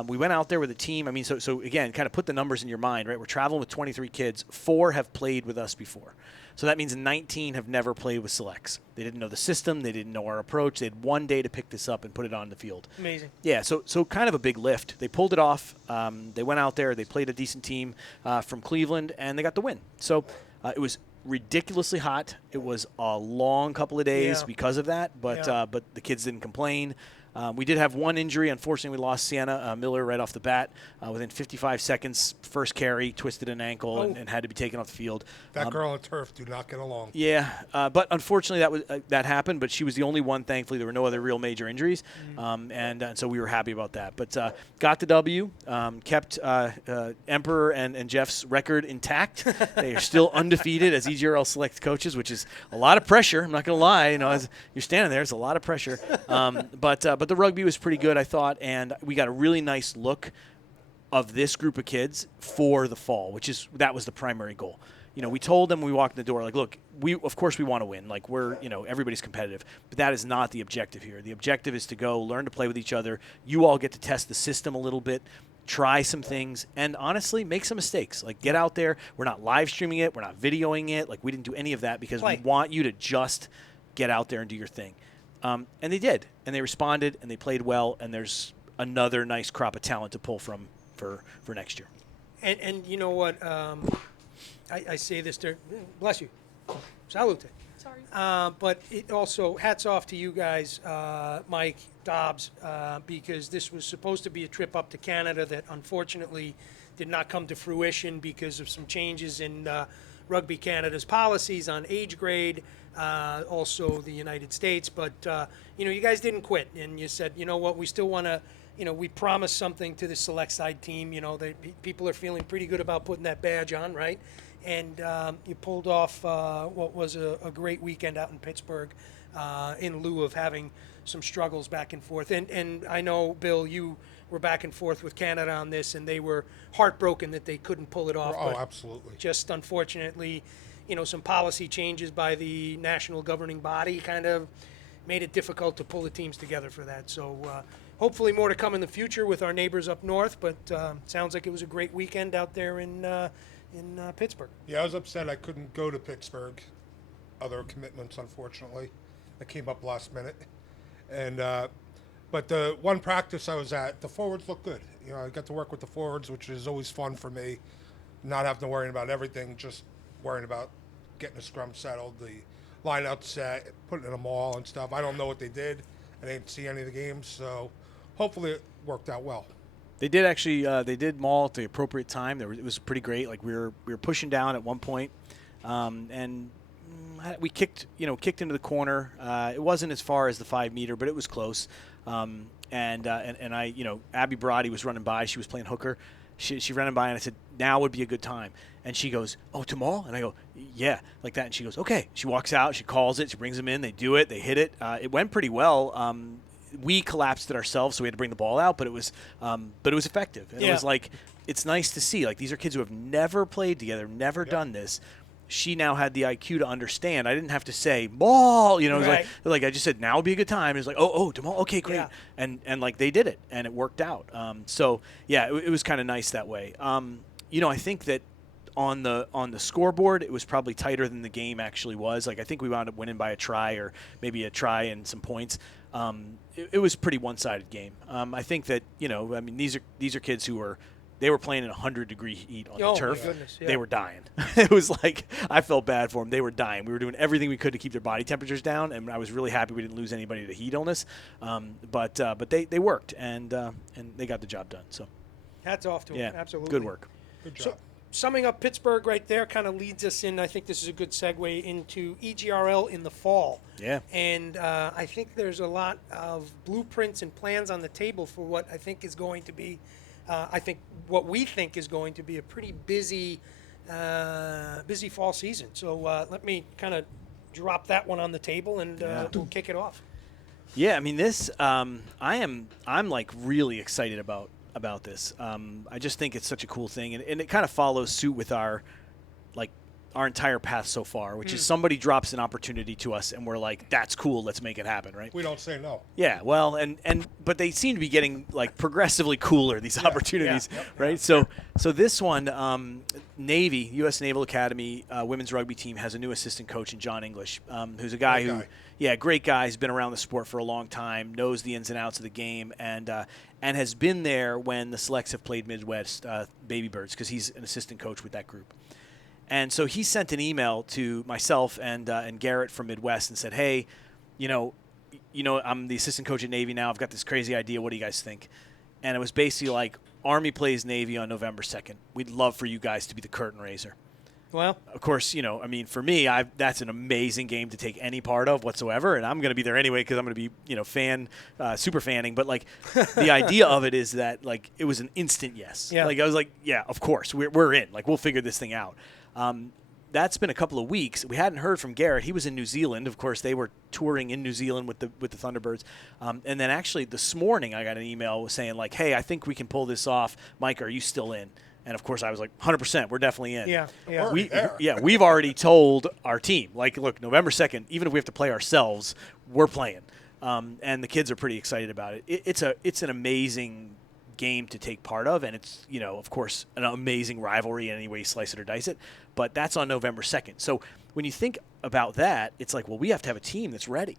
We went out there with a team. So again, kind of put the numbers in your mind, right? We're traveling with 23 kids. 4 have played with us before. So that means 19 have never played with Selects. They didn't know the system. They didn't know our approach. They had one day to pick this up and put it on the field. Amazing. Yeah, so kind of a big lift. They pulled it off. They went out there. They played a decent team from Cleveland, and they got the win. So it was ridiculously hot. It was a long couple of days Yeah. because of that, but the kids didn't complain. We did have one injury. Unfortunately, we lost Sienna Miller right off the bat. Within 55 seconds, first carry, twisted an ankle and had to be taken off the field. That girl and Turf do not get along. Yeah, but unfortunately that happened. But she was the only one. Thankfully, there were no other real major injuries, and so we were happy about that. But got the W, kept Emperor and Jeff's record intact. They are still undefeated as EGRL Select coaches, which is a lot of pressure. I'm not going to lie. As you're standing there, it's a lot of pressure. But the rugby was pretty good, I thought, and we got a really nice look of this group of kids for the fall, that was the primary goal. We told them when we walked in the door, like, look, of course we want to win. Like, we're, everybody's competitive. But that is not the objective here. The objective is to go learn to play with each other. You all get to test the system a little bit, try some things, and honestly, make some mistakes. Like, get out there. We're not live streaming it. We're not videoing it. Like, we didn't do any of that because we want you to just get out there and do your thing. And they did. And they responded, and they played well, and there's another nice crop of talent to pull from for next year. And you know what? I say this to bless you. Salute. Sorry. But it also, hats off to you guys, Mike, Dobbs, because this was supposed to be a trip up to Canada that unfortunately did not come to fruition because of some changes in Rugby Canada's policies on age grade, also the United States. But, you guys didn't quit, and you said, you know what, we still want to, we promised something to the select side team. People are feeling pretty good about putting that badge on, right? And you pulled off what was a great weekend out in Pittsburgh in lieu of having some struggles back and forth. And I know, Bill, you were back and forth with Canada on this, and they were heartbroken that they couldn't pull it off. Oh, but absolutely. just unfortunately, some policy changes by the national governing body kind of made it difficult to pull the teams together for that. So hopefully more to come in the future with our neighbors up north, but sounds like it was a great weekend out there in Pittsburgh. Yeah, I was upset I couldn't go to Pittsburgh. Other commitments, unfortunately, that came up last minute. And but the one practice I was at, the forwards looked good. I got to work with the forwards, which is always fun for me. Not having to worry about everything, just worrying about getting the scrum settled, the line-out set, putting in a maul and stuff. I don't know what they did. I didn't see any of the games, so hopefully it worked out well. They did actually. They did maul at the appropriate time. It was pretty great. Like we were pushing down at one point, and we kicked into the corner. It wasn't as far as the 5 meter, but it was close. And I, Abby Brody was running by. She was playing hooker. She ran by, and I said, now would be a good time. And she goes, oh, to maul? And I go, yeah, like that. And she goes, okay. She walks out. She calls it. She brings them in. They do it. They hit it. It went pretty well. We collapsed it ourselves, so we had to bring the ball out, but it was effective. And it was like, it's nice to see. Like, these are kids who have never played together, never done this. She now had the IQ to understand. I didn't have to say ball. It was like I just said, now would be a good time. It was like, oh, tomorrow, okay, great. Yeah. And like they did it, and it worked out. So yeah, it was kind of nice that way. I think that on the scoreboard, it was probably tighter than the game actually was. Like I think we wound up winning by a try or maybe a try and some points. It was a pretty one-sided game. I think that these are kids who were. They were playing in 100-degree heat on the turf. My goodness, yeah. They were dying. It was like I felt bad for them. They were dying. We were doing everything we could to keep their body temperatures down, and I was really happy we didn't lose anybody to heat illness. But they worked, and they got the job done. So hats off to them. Absolutely. Good work. Good job. So, summing up Pittsburgh right there kind of leads us in. I think this is a good segue into EGRL in the fall. Yeah. And I think there's a lot of blueprints and plans on the table for what I think is going to be. What we think is going to be a pretty busy fall season. So let me kind of drop that one on the table, and we'll kick it off. Yeah, I mean this. I'm like really excited about this. I just think it's such a cool thing, and it kind of follows suit with our entire path so far, which is somebody drops an opportunity to us, and we're like, that's cool, let's make it happen, right? We don't say no. Yeah, well, but they seem to be getting progressively cooler, these opportunities, right? So this one, Navy, U.S. Naval Academy women's rugby team has a new assistant coach in John English, who's a guy great guy. He's been around the sport for a long time, knows the ins and outs of the game, and has been there when the Selects have played Midwest Baby Birds, because he's an assistant coach with that group. And so he sent an email to myself and Garrett from Midwest and said, hey, I'm the assistant coach at Navy now. I've got this crazy idea. What do you guys think? And it was basically like, Army plays Navy on November 2nd. We'd love for you guys to be the curtain raiser. Well, of course, for me, that's an amazing game to take any part of whatsoever, and I'm going to be there anyway because I'm going to be, super fanning. But the idea of it is that it was an instant yes. Yeah. I was like, yeah, of course, we're in. We'll figure this thing out. That's been a couple of weeks. We hadn't heard from Garrett. He was in New Zealand. Of course, they were touring in New Zealand with the Thunderbirds. And then actually this morning, I got an email saying hey, I think we can pull this off. Mike, are you still in? And of course, I was like, 100%. We're definitely in. Yeah. We've already told our team, look, November 2nd, even if we have to play ourselves, we're playing. And the kids are pretty excited about it. It's an amazing game to take part of, and it's of course an amazing rivalry in any way you slice it or dice it. But that's on November 2nd. So when you think about that, it's well, we have to have a team that's ready.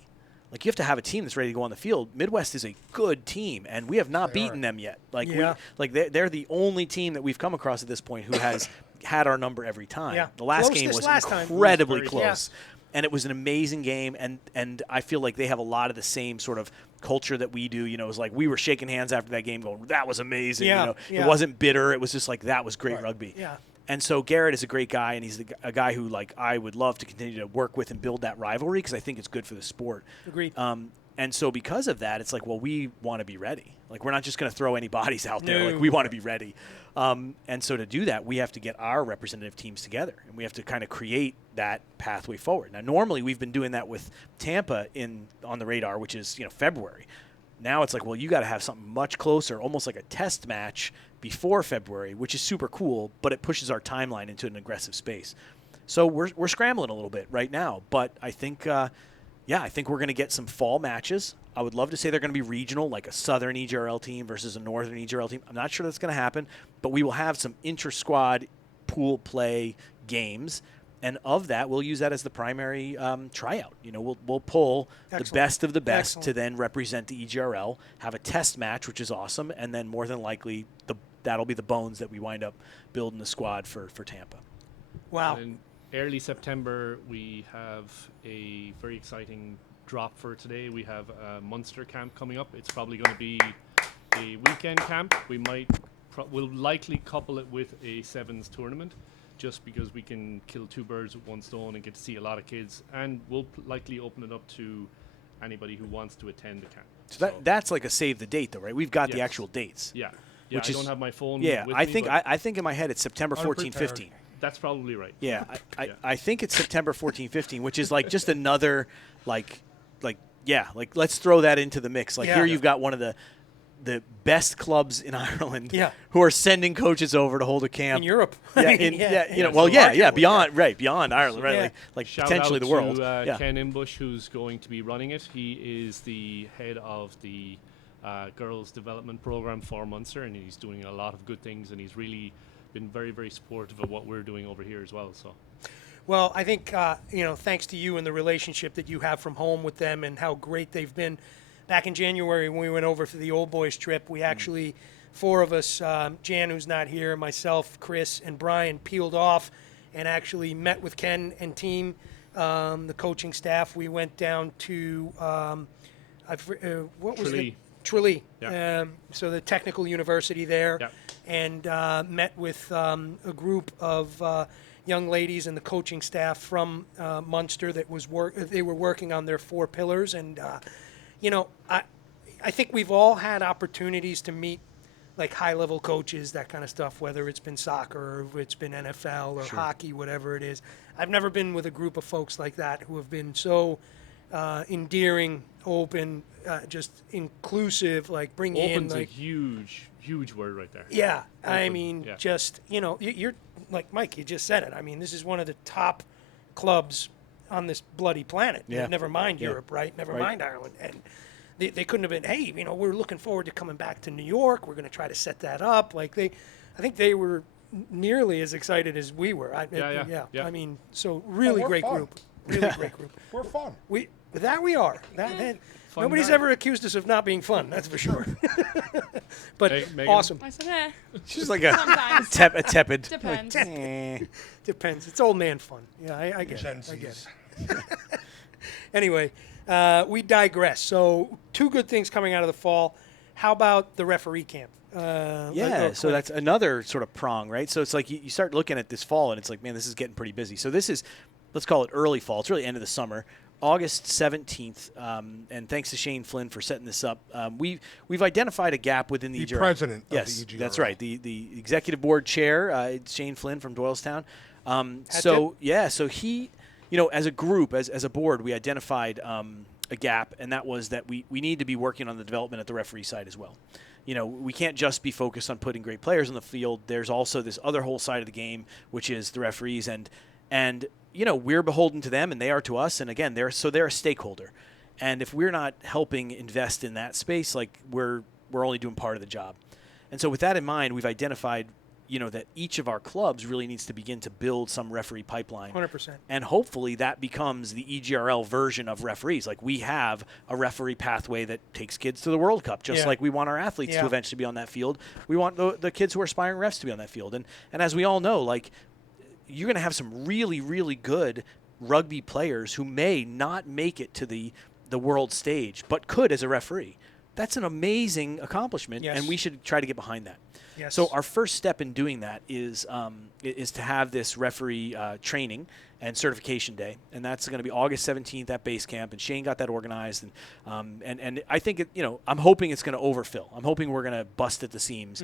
You have to have a team that's ready to go on the field. Midwest is a good team, and we have not beaten them yet. They're the only team that we've come across at this point who has had our number every time. Yeah. The last game was incredibly close. And it was an amazing game, and I feel like they have a lot of the same sort of culture that we do. It was we were shaking hands after that game going, that was amazing. It wasn't bitter. It was just that was great rugby. Yeah. And so Garrett is a great guy, and he's a guy who I would love to continue to work with and build that rivalry because I think it's good for the sport. Agreed. And so because of that, it's like, well, we want to be ready. Like, we're not just going to throw any bodies out there. No. Like, we want to be ready. And so to do that, we have to get our representative teams together, and we have to kind of create that pathway forward. Now, normally we've been doing that with Tampa on the radar, which is, February. Now it's like, well, you got to have something much closer, almost like a test match before February, which is super cool, but it pushes our timeline into an aggressive space. So we're scrambling a little bit right now, but I think I think we're going to get some fall matches. I would love to say they're going to be regional, like a southern EGRL team versus a northern EGRL team. I'm not sure that's going to happen, but we will have some inter-squad pool play games, and of that, we'll use that as the primary tryout. We'll pull Excellent. the best of the best Excellent. to then represent the EGRL, have a test match, which is awesome, and then more than likely that'll be the bones that we wind up building the squad for Tampa. Wow. In early September, we have a very exciting drop for today. We have a Munster camp coming up. It's probably going to be a weekend camp. We'll likely couple it with a sevens tournament, just because we can kill two birds with one stone and get to see a lot of kids. And we'll likely open it up to anybody who wants to attend the camp. So that's like a save the date, though, right? We've got the Yes. actual dates. Yeah. Which I is- don't have my phone. Yeah, with I me, think but I think in my head it's September 14, Unprepared. 15. that's probably right. Yeah, Yeah. I think it's September 14, 15, which is like just another like let's throw that into the mix. Like Yeah. here you've got one of the best clubs in Ireland Yeah. who are sending coaches over to hold a camp In Europe. Yeah, beyond Ireland, right? Yeah. Like Shout potentially out the world. to Yeah. Ken Imbush, who's going to be running it. He is the head of the girls development program for Munster, and he's doing a lot of good things, and he's really been very, very supportive of what we're doing over here as well. So, Well, I think, thanks to you and the relationship that you have from home with them and how great they've been. Back in January when we went over for the old boys trip, we actually, four of us, Jan, who's not here, myself, Chris, and Brian, peeled off and actually met with Ken and team, the coaching staff. We went down to, what was Tralee. it? Tralee. Yeah. So the technical university there. Yeah. And met with a group of young ladies and the coaching staff from Munster that they were working on their 4 pillars. And, I think we've all had opportunities to meet like high-level coaches, that kind of stuff, whether it's been soccer or it's been NFL or hockey, whatever it is. I've never been with a group of folks like that who have been so endearing, open, just inclusive, like bring in open's like a huge word right there. yeah, I Open, mean, yeah. just, you're like Mike, you just said it. I mean, this is one of the top clubs on this bloody planet. Yeah. Never mind Yeah. Europe, right? Never Right. mind Ireland. And they couldn't have been, hey, we're looking forward to coming back to New York. We're going to try to set that up. Like I think they were nearly as excited as we were. Yeah. I mean, so really we're great fun. group. Really great group. We're fun. We are. Fun Nobody's guy. ever accused us of not being fun. That's for sure. But Hey, Megan? awesome. I said, She's like a sometimes. tepid. Depends. Depends. It's old man fun. Yeah, I get Gen it. I get Zs. it. Anyway, we digress. So 2 good things coming out of the fall. How about the referee camp? Yeah, so that's another sort of prong, right? So it's like you start looking at this fall, and it's like, man, this is getting pretty busy. So this is, let's call it early fall. It's really end of the summer, August 17th. And thanks to Shane Flynn for setting this up. We've identified a gap within the The EGRL. president of Yes, the EGRL. that's right. The executive board chair, Shane Flynn from Doylestown. tip. So he, as a group, as a board, we identified a gap, and that was that we need to be working on the development at the referee side as well. We can't just be focused on putting great players on the field. There's also this other whole side of the game, which is the referees, and we're beholden to them, and they are to us. And again, they're a stakeholder, and if we're not helping invest in that space, like we're only doing part of the job. And so, with that in mind, we've identified, that each of our clubs really needs to begin to build some referee pipeline. 100%. And hopefully that becomes the EGRL version of referees. Like we have a referee pathway that takes kids to the World Cup, just Yeah. like we want our athletes to eventually be on that field. We want the kids who are aspiring refs to be on that field. And as we all know, like you're going to have some really, really good rugby players who may not make it to the world stage, but could as a referee. that's an amazing accomplishment, Yes. and we should try to get behind that. Yes. So our first step in doing that is to have this referee training and certification day, and that's going to be August 17th at base camp. And Shane got that organized, and I think I'm hoping it's going to overfill. I'm hoping we're going to bust at the seams,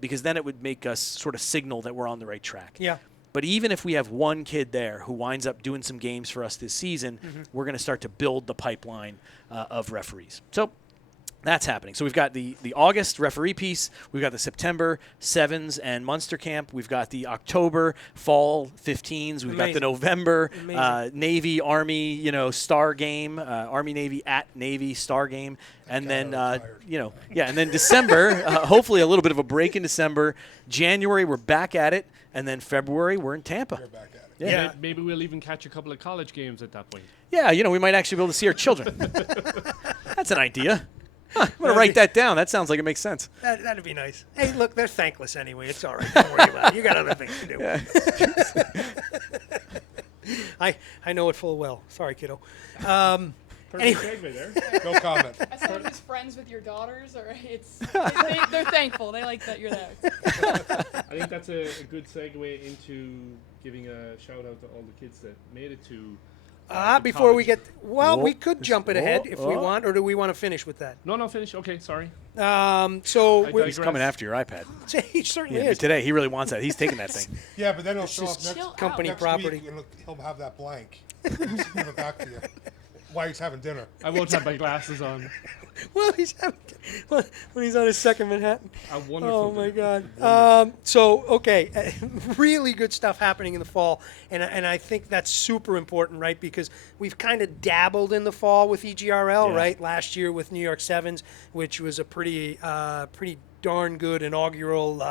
because then it would make us sort of signal that we're on the right track. Yeah. But even if we have one kid there who winds up doing some games for us this season, we're going to start to build the pipeline of referees. So that's happening. So we've got the August referee piece. We've got the September Sevens and Munster camp. We've got the October fall 15s. We've got the November Navy Army star game, Army Navy at Navy star game, and then and then December. Hopefully a little bit of a break in December. January we're back at it, and then February we're in Tampa. You're back at it. Yeah. Maybe we'll even catch a couple of college games at that point. Yeah, we might actually be able to see our children. That's an idea. I'm going to write that down. That sounds like it makes sense. That'd be nice. Hey, look, they're thankless anyway. It's all right. Don't worry about it. You got other things to do. I know it full well. Sorry, kiddo. Perfect Anyway. segue there. No comment. As someone who's friends with your daughters, or they're thankful. They like that you're there. I think that's a good segue into giving a shout out to all the kids that made it to. Before we college. get, we could jump it ahead if we want, or do we want to finish with that? No, finish. Okay, sorry. So I we're, He's coming after your iPad. he certainly Yeah, is. today he really wants that. He's taking that thing. Yeah, but then he'll show up just next, company next property. week and he'll have that blank. Give it back to you. While he's having dinner. I won't have my glasses on. Well, when he's on his second Manhattan. A wonderful Oh my dinner. God. Okay, really good stuff happening in the fall, and I think that's super important, right? Because we've kind of dabbled in the fall with EGRL, Yeah. right? Last year with New York Sevens, which was a pretty darn good inaugural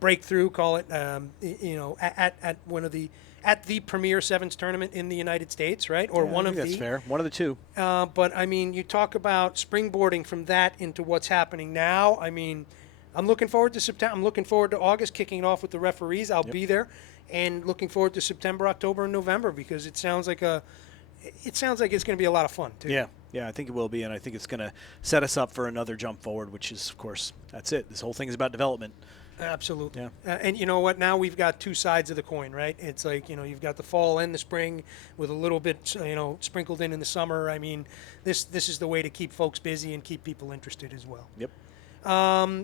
breakthrough, call it, at one of the. At the premier Sevens tournament in the United States, right? Or one I of think the. that's fair. One of the two. But I mean, you talk about springboarding from that into what's happening now. I mean, I'm looking forward to September. I'm looking forward to August kicking it off with the referees. I'll be there, and looking forward to September, October, and November because it sounds like it's going to be a lot of fun too. Yeah, I think it will be, and I think it's going to set us up for another jump forward, which is, of course, that's it. This whole thing is about development. Absolutely. Yeah. And you know what? Now we've got two sides of the coin, right? It's like, you've got the fall and the spring with a little bit, sprinkled in the summer. I mean, this is the way to keep folks busy and keep people interested as well. Yep.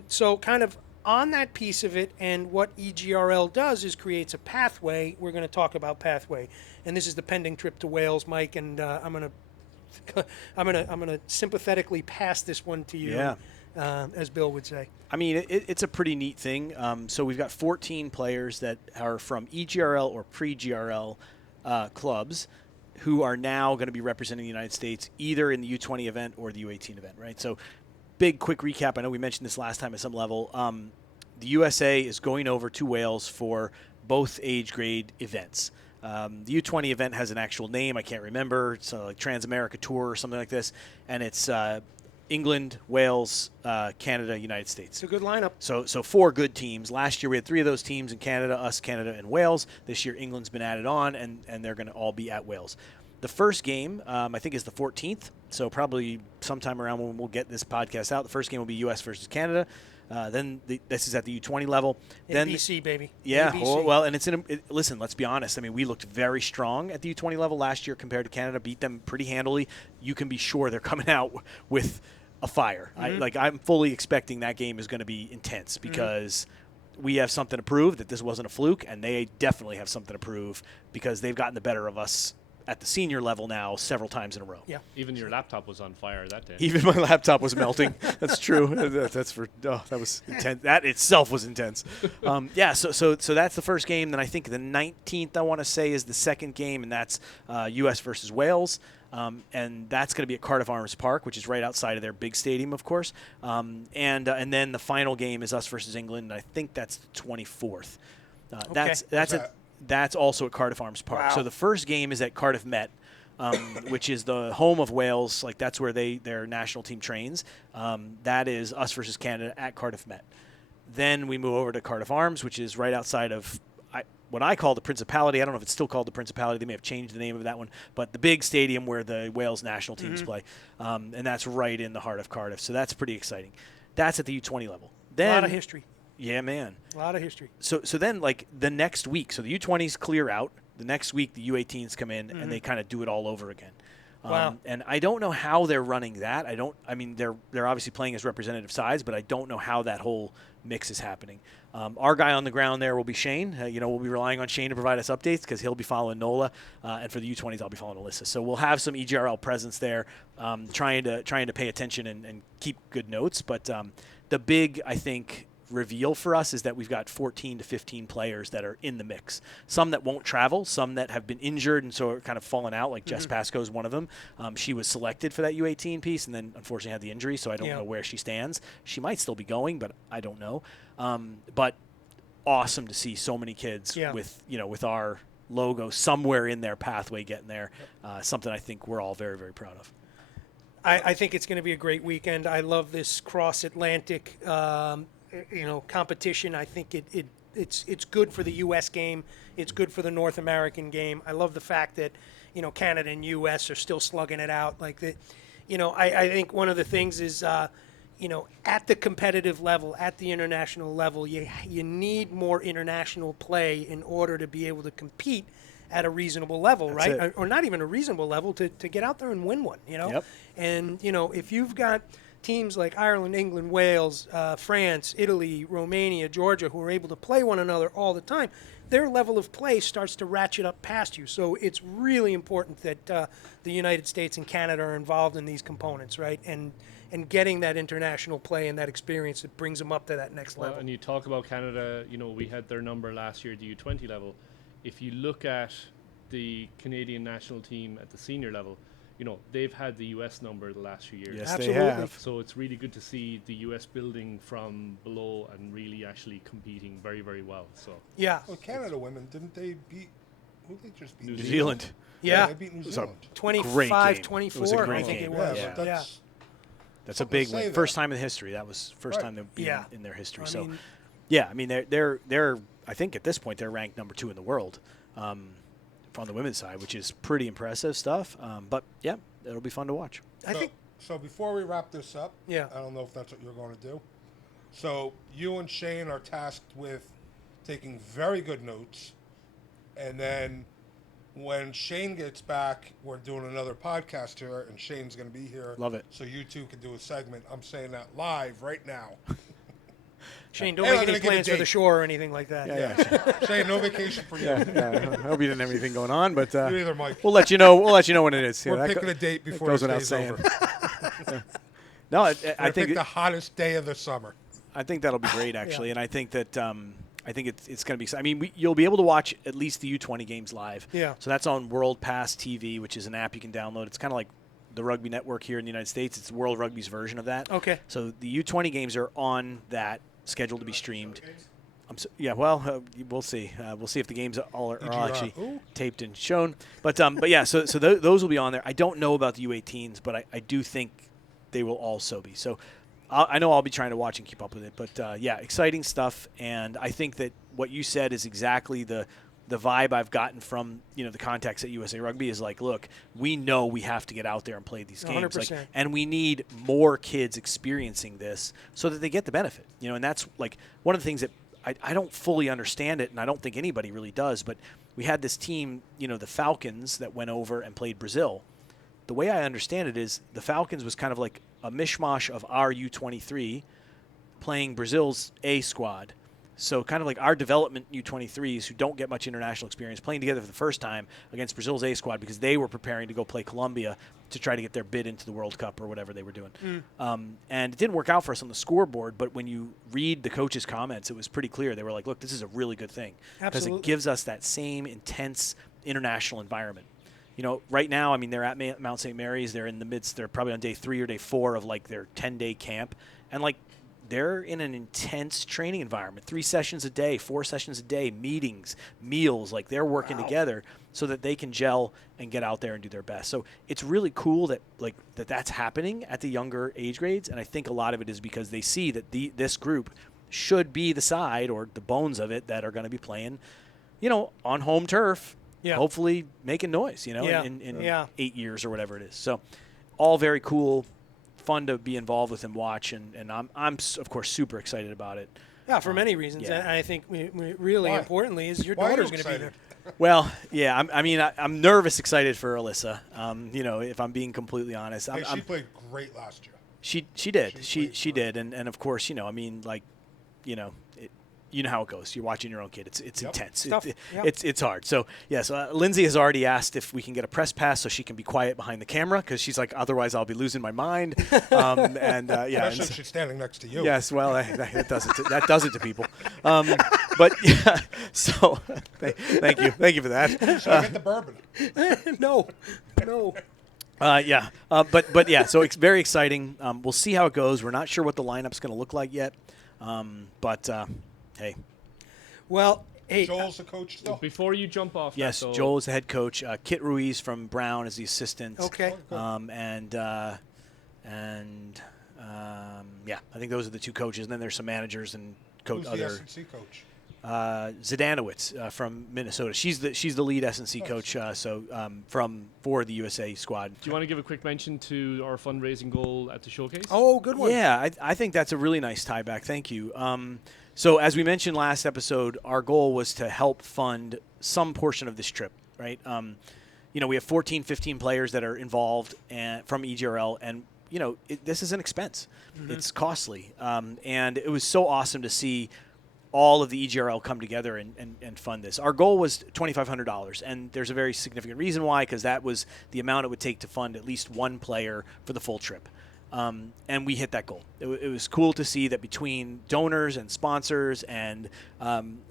So kind of on that piece of it, and what EGRL does is creates a pathway. We're going to talk about pathway, and this is the pending trip to Wales, Mike. And I'm gonna sympathetically pass this one to you. Yeah. As Bill would say. I mean, it's a pretty neat thing. So we've got 14 players that are from EGRL or pre-GRL clubs who are now going to be representing the United States either in the U20 event or the U18 event, right? So big, quick recap. I know we mentioned this last time at some level. The USA is going over to Wales for both age grade events. The U20 event has an actual name. I can't remember. It's like Trans-America Tour or something like this. And it's England, Wales, Canada, United States. It's a good lineup. So 4 good teams. Last year we had 3 of those teams in Canada, us, Canada, and Wales. This year England's been added on, and they're going to all be at Wales. The first game, I think, is the 14th, so probably sometime around when we'll get this podcast out. The first game will be U.S. versus Canada. This is at the U20 level. Then ABC, baby. Yeah, ABC. well, and listen, let's be honest. I mean, we looked very strong at the U20 level last year compared to Canada, beat them pretty handily. You can be sure they're coming out with a fire. Mm-hmm. I'm fully expecting that game is going to be intense because we have something to prove that this wasn't a fluke, and they definitely have something to prove because they've gotten the better of us at the senior level now several times in a row. Yeah. Even your laptop was on fire that day. Even my laptop was melting. That's true. That was intense. That itself was intense. So that's the first game. Then I think the 19th, I want to say, is the second game, and that's U.S. versus Wales. And that's going to be at Cardiff Arms Park, which is right outside of their big stadium, of course. And then the final game is us versus England, and I think that's the 24th. That's also at Cardiff Arms Park. Wow. So the first game is at Cardiff Met, which is the home of Wales. Like that's where their national team trains. That is us versus Canada at Cardiff Met. Then we move over to Cardiff Arms, which is right outside of. what I call the Principality. I don't know if it's still called the Principality. They may have changed the name of that one, but the big stadium where the Wales national teams play, and that's right in the heart of Cardiff. So that's pretty exciting. That's at the U20 level. Then, a lot of history. Yeah, man. A lot of history. So then, like, the next week, so the U20s clear out. The next week, the U18s come in, and they kind of do it all over again. Wow. And I don't know how they're running that. I mean, they're obviously playing as representative sides, but I don't know how that whole mix is happening. Our guy on the ground there will be Shane. We'll be relying on Shane to provide us updates because he'll be following Nola. And for the U20s, I'll be following Alyssa. So we'll have some EGRL presence there, trying to pay attention and keep good notes. But the big, I think, reveal for us is that we've got 14 to 15 players that are in the mix. Some that won't travel, some that have been injured and so are kind of fallen out, like Jess Pascoe is one of them. She was selected for that U18 piece and then unfortunately had the injury, so I don't know where she stands. She might still be going, but I don't know. But awesome to see so many kids with our logo somewhere in their pathway getting there. Something I think we're all very, very proud of. I think it's going to be a great weekend. I love this cross-Atlantic competition. I think it's good for the U.S. game. It's good for the North American game. I love the fact that, Canada and U.S. are still slugging it out. Like that, I think one of the things is, at the competitive level, at the international level, you need more international play in order to be able to compete at a reasonable level, right? Or not even a reasonable level to get out there and win one, Yep. And, if you've got teams like Ireland, England, Wales, France, Italy, Romania, Georgia, who are able to play one another all the time, their level of play starts to ratchet up past you. So it's really important that the United States and Canada are involved in these components, right? And getting that international play and that experience that brings them up to that next level. And you talk about Canada, we had their number last year at the U20 level. If you look at the Canadian national team at the senior level, they've had the U.S. number the last few years. Yes, Absolutely. they have. So it's really good to see the U.S. building from below and really actually competing very, very well. So Yeah. Well, Canada women, didn't they beat, who did they just beat? New Zealand. Yeah. They beat New was a Zealand. 25-24, It was a great I think game. it was. Yeah, but that's, That's a Let's big say win. that. First time in history. That was first Right. time they've been Yeah. in their history. I mean, they're I think at this point they're ranked number 2 in the world on the women's side, which is pretty impressive stuff. But yeah, it'll be fun to watch. I think So before we wrap this up, Yeah. I don't know if that's what you're going to do. So you and Shane are tasked with taking very good notes, and then when Shane gets back, we're doing another podcast here, and Shane's going to be here. Love it. So you two can do a segment. I'm saying that live right now. Shane, don't Hey, I'm make gonna any give a plans for the date. shore or anything like that. Yeah. Shane, no vacation for you. I hope you didn't have anything going on, but You either, Mike. we'll let you know. We'll let you know when it is. Yeah, We're that picking go- a date before goes the without day's saying. over. No, I I think pick the hottest day of the summer. I think that'll be great actually, and I think that I think it's going to be. I mean, you'll be able to watch at least the U20 games live. Yeah. So that's on World Pass TV, which is an app you can download. It's kind of like the Rugby Network here in the United States. It's World Rugby's version of that. Okay. So the U20 games are on that, scheduled to be streamed. Well, we'll see. We'll see if the games are actually Ooh. taped and shown. But yeah, so those will be on there. I don't know about the U18s, but I do think they will also be. So I know I'll be trying to watch and keep up with it. But yeah, exciting stuff. And I think that what you said is exactly the vibe I've gotten from the contacts at USA Rugby is like, look, we know we have to get out there and play these games, 100%. and we need more kids experiencing this so that they get the benefit. And that's like one of the things that I don't fully understand it, and I don't think anybody really does. But we had this team, the Falcons, that went over and played Brazil. The way I understand it is the Falcons was kind of like a mishmash of our U23 playing Brazil's A squad. So kind of like our development U23s who don't get much international experience playing together for the first time against Brazil's A squad because they were preparing to go play Colombia to try to get their bid into the World Cup or whatever they were doing. And it didn't work out for us on the scoreboard, but when you read the coaches' comments, it was pretty clear. They were like, look, this is a really good thing because Absolutely. it gives us that same intense international environment. Right now, I mean, they're at Mount St. Mary's. They're in the midst. They're probably on day 3 or day 4 of like their 10-day camp. And like they're in an intense training environment, 3 sessions a day, 4 sessions a day, meetings, meals. Like they're working together so that they can gel and get out there and do their best. So it's really cool that that's happening at the younger age grades. And I think a lot of it is because they see that this group should be the side or the bones of it that are going to be playing on home turf, Yeah. hopefully making noise, Yeah. in 8 years or whatever it is. So all very cool, fun to be involved with and watch. And I'm of course, super excited about it. Yeah, for many reasons. yeah. And I think we really Why? importantly is your Why are you daughter's going to be excited? there. Well, yeah, I'm nervous excited for Alyssa. If I'm being completely honest. Hey, she played great last year. She did. She She played did. And of course, you know how it goes. You're watching your own kid. It's Yep. intense. Tough. Yep. It's hard. So, yes, Lindsay has already asked if we can get a press pass so she can be quiet behind the camera because she's like, otherwise I'll be losing my mind. Especially if she's standing next to you. Yes, well, that does it to people. But yeah, so thank you for that. So I get the bourbon. No. But yeah, so it's very exciting. We'll see how it goes. We're not sure what the lineup's going to look like yet. Hey, Well, hey, Joel's the coach still. Before you jump off, yes, that, though, Joel is the head coach. Kit Ruiz from Brown is the assistant. okay. I think those are the two coaches. And then there's some managers and Who's the S&C coach? Zdanowicz from Minnesota. She's the lead S&C coach. For the USA squad. do you want to give a quick mention to our fundraising goal at the showcase? Oh, good one. Yeah, I think that's a really nice tie back. Thank you. So as we mentioned last episode, our goal was to help fund some portion of this trip, right? We have 14, 15 players that are involved from EGRL, and this is an expense. Mm-hmm. It's costly, and it was so awesome to see all of the EGRL come together and fund this. Our goal was $2,500, and there's a very significant reason why, because that was the amount it would take to fund at least one player for the full trip. And we hit that goal. It was cool to see that between donors and sponsors and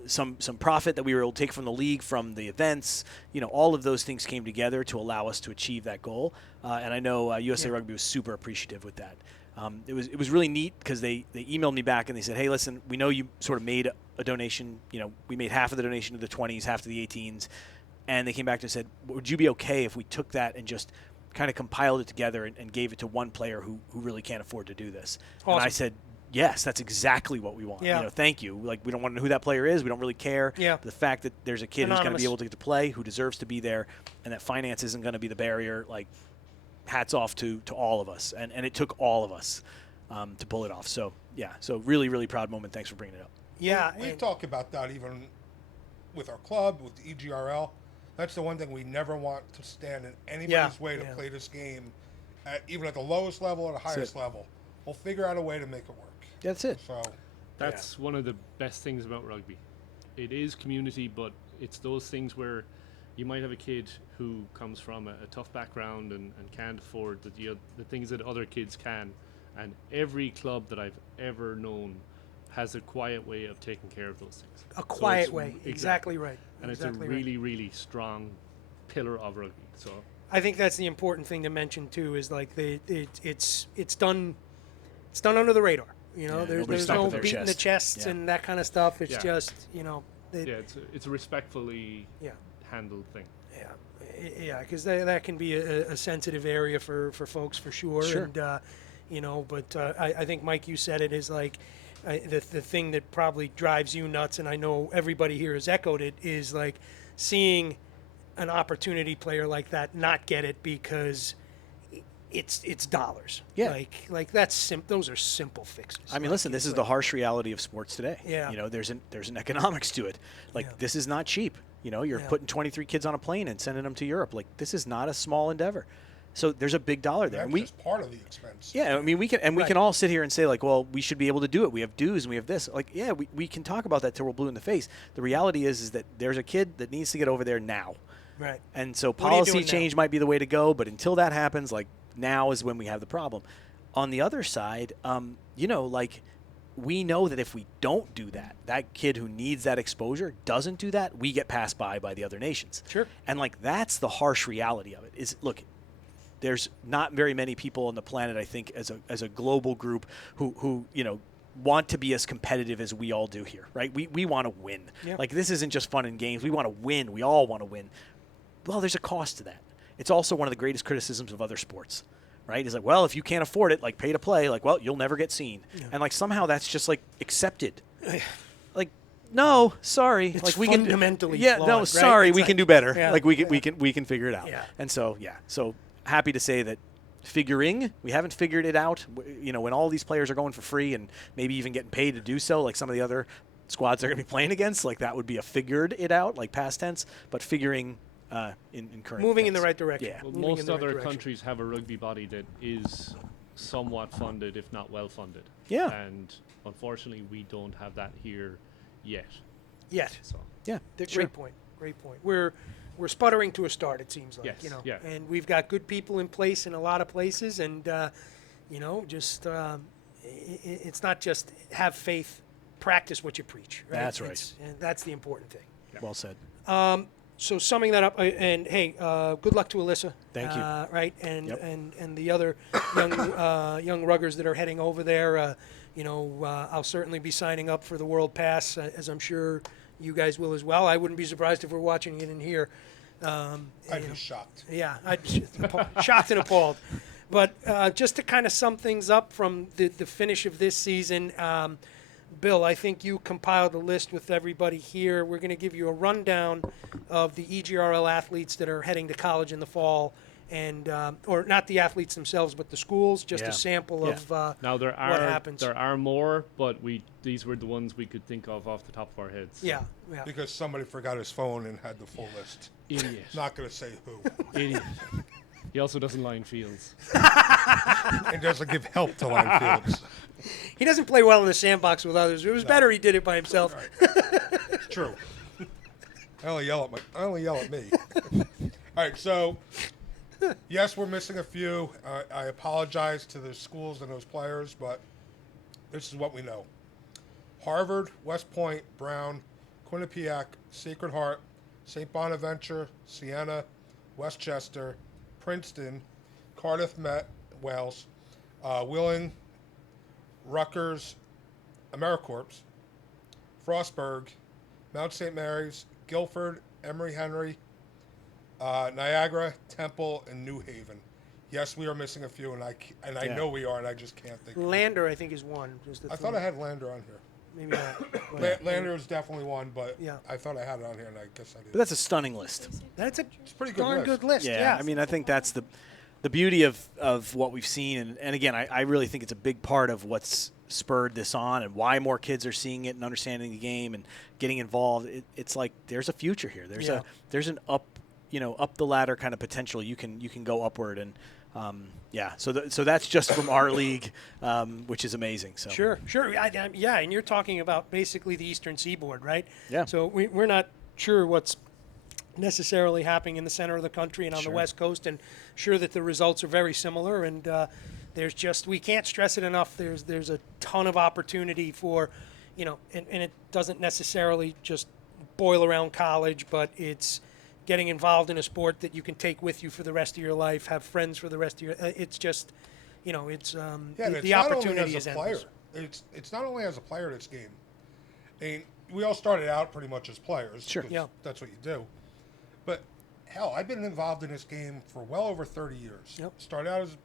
some profit that we were able to take from the league, from the events, all of those things came together to allow us to achieve that goal. And I know USA Rugby was super appreciative with that. It was really neat because they emailed me back and they said, hey, listen, we know you sort of made a donation. We made half of the donation to the 20s, half to the 18s. And they came back and said, would you be okay if we took that and just kind of compiled it together and gave it to one player who really can't afford to do this? Awesome. And I said, yes, that's exactly what we want. Yeah. Thank you. Like, we don't want to know who that player is. We don't really care. Yeah. The fact that there's a kid who's going to Anonymous. be able to get to play, who deserves to be there, and that finance isn't going to be the barrier, like, hats off to all of us. And it took all of us to pull it off. So, yeah. So really, really proud moment. Thanks for bringing it up. Yeah. We and- talk about that even with our club, with the EGRL. That's the one thing we never want to stand in anybody's way to play this game, even at the lowest level or the highest level. We'll figure out a way to make it work. That's it. So That's one of the best things about rugby. It is community, but it's those things where you might have a kid who comes from a tough background and can't afford the things that other kids can. And every club that I've ever known has a quiet way of taking care of those things. A quiet it's way. Exactly right. And Exactly it's right. a really, really strong pillar of rugby. So I think that's the important thing to mention too. Is like it's done under the radar. There's stuck no with their beating the chest. chests Yeah. and that kind of stuff. It's Yeah. just it's a respectfully handled thing. Yeah, because that can be a sensitive area for folks for sure. Sure. And but I think Mike, you said it is like the thing that probably drives you nuts, and I know everybody here has echoed it, is like seeing an opportunity player like that not get it because it's dollars. Yeah. Like that's those are simple fixes. I mean, listen, this is the harsh reality of sports today. Yeah. There's an economics to it. Like, Yeah. this is not cheap. You're Yeah. putting 23 kids on a plane and sending them to Europe. Like, this is not a small endeavor. So there's a big dollar there. that's And just part of the expense. yeah, I mean, we can Right. all sit here and say, like, well, we should be able to do it. We have dues and we have this. Like, yeah, we can talk about that till we're blue in the face. The reality is that there's a kid that needs to get over there now. Right. And so are you policy doing now? change might be the way to go, but until that happens, like, now is when we have the problem. On the other side, we know that if we don't do that, that kid who needs that exposure doesn't do that, we get passed by the other nations. Sure. And, like, that's the harsh reality of it. Is, look, there's not very many people on the planet, I think, as a global group who want to be as competitive as we all do here, right? We want to win. Yeah. Like, this isn't just fun and games. We want to win. We all want to win. Well, there's a cost to that. It's also one of the greatest criticisms of other sports, right? It's like, well, if you can't afford it, like, pay to play, like, well, you'll never get seen. Yeah. And, like, somehow that's just, like, accepted. Like, no, sorry. It's like we fundamentally can, yeah, flawed, no, right? sorry, It's we like- can do better. Yeah. Like we can figure it out. Yeah. And so so happy to say that we haven't figured it out. When all these players are going for free and maybe even getting paid to do so, like some of the other squads they're going to be playing against, like that would be a figured it out, like past tense, but figuring in current Moving in the tense. right direction. Yeah. Well, Moving in most the right other direction. countries have a rugby body that is somewhat funded, if not well funded. Yeah. And unfortunately, we don't have that here yet. Yet. So Yeah. Great point. Great point. We're sputtering to a start. It seems like Yes, you know, yeah. and we've got good people in place in a lot of places, and it's not just have faith, practice what you preach. Right? That's right. And that's the important thing. Well said. So summing that up, and hey, good luck to Alyssa. Thank you. Right, and Yep. and the other young ruggers that are heading over there. I'll certainly be signing up for the World Pass, as I'm sure you guys will as well. I wouldn't be surprised if we're watching it in here. I'd be shocked. Yeah, shocked and appalled. But just to kind of sum things up from the finish of this season, Bill, I think you compiled a list with everybody here. We're going to give you a rundown of the EGRL athletes that are heading to college in the fall, and or not the athletes themselves, but the schools. Just Yeah. a sample Yeah. of now what happens. there are more, but these were the ones we could think of off the top of our heads. Yeah. Because somebody forgot his phone and had the full list. Idiot. Not going to say who. Idiot. He also doesn't line fields. And doesn't give help to line fields. He doesn't play well in the sandbox with others. It was better he did it by himself. It's true. I only yell at me. All right, so yes, we're missing a few. I apologize to the schools and those players, but this is what we know: Harvard, West Point, Brown, Quinnipiac, Sacred Heart, St. Bonaventure, Siena, Westchester, Princeton, Cardiff Met, Wales, Willing, Rutgers, AmeriCorps, Frostburg, Mount St. Mary's, Guilford, Emory Henry, Niagara, Temple, and New Haven. Yes, we are missing a few, and I Yeah. know we are, and I just can't think. Lander, I think, is one. I thought I had Lander on here. Maybe not. Lander is definitely one, but Yeah. I thought I had it on here, and I guess I But did. that's a stunning list. That's a pretty good darn list. good list. Yeah, I mean, I think that's the beauty of what we've seen, and again, I really think it's a big part of what's spurred this on and why more kids are seeing it and understanding the game and getting involved. It's like there's a future here. There's an up the ladder kind of potential. You can go upward, and so that's just from our league, which is amazing. So Sure. Yeah, and you're talking about basically the Eastern Seaboard, right? Yeah. So we're not sure what's necessarily happening in the center of the country and on Sure. the West Coast, and sure that the results are very similar. And we can't stress it enough. There's a ton of opportunity for, and it doesn't necessarily just boil around college, but it's getting involved in a sport that you can take with you for the rest of your life, have friends for the rest of your. It's just, it's And the it's opportunity not only is as a player. endless. It's not only as a player this game. I mean, we all started out pretty much as players. Sure. 'cause Yeah. That's what you do. But hell, I've been involved in this game for well over 30 years. Yep. Started out as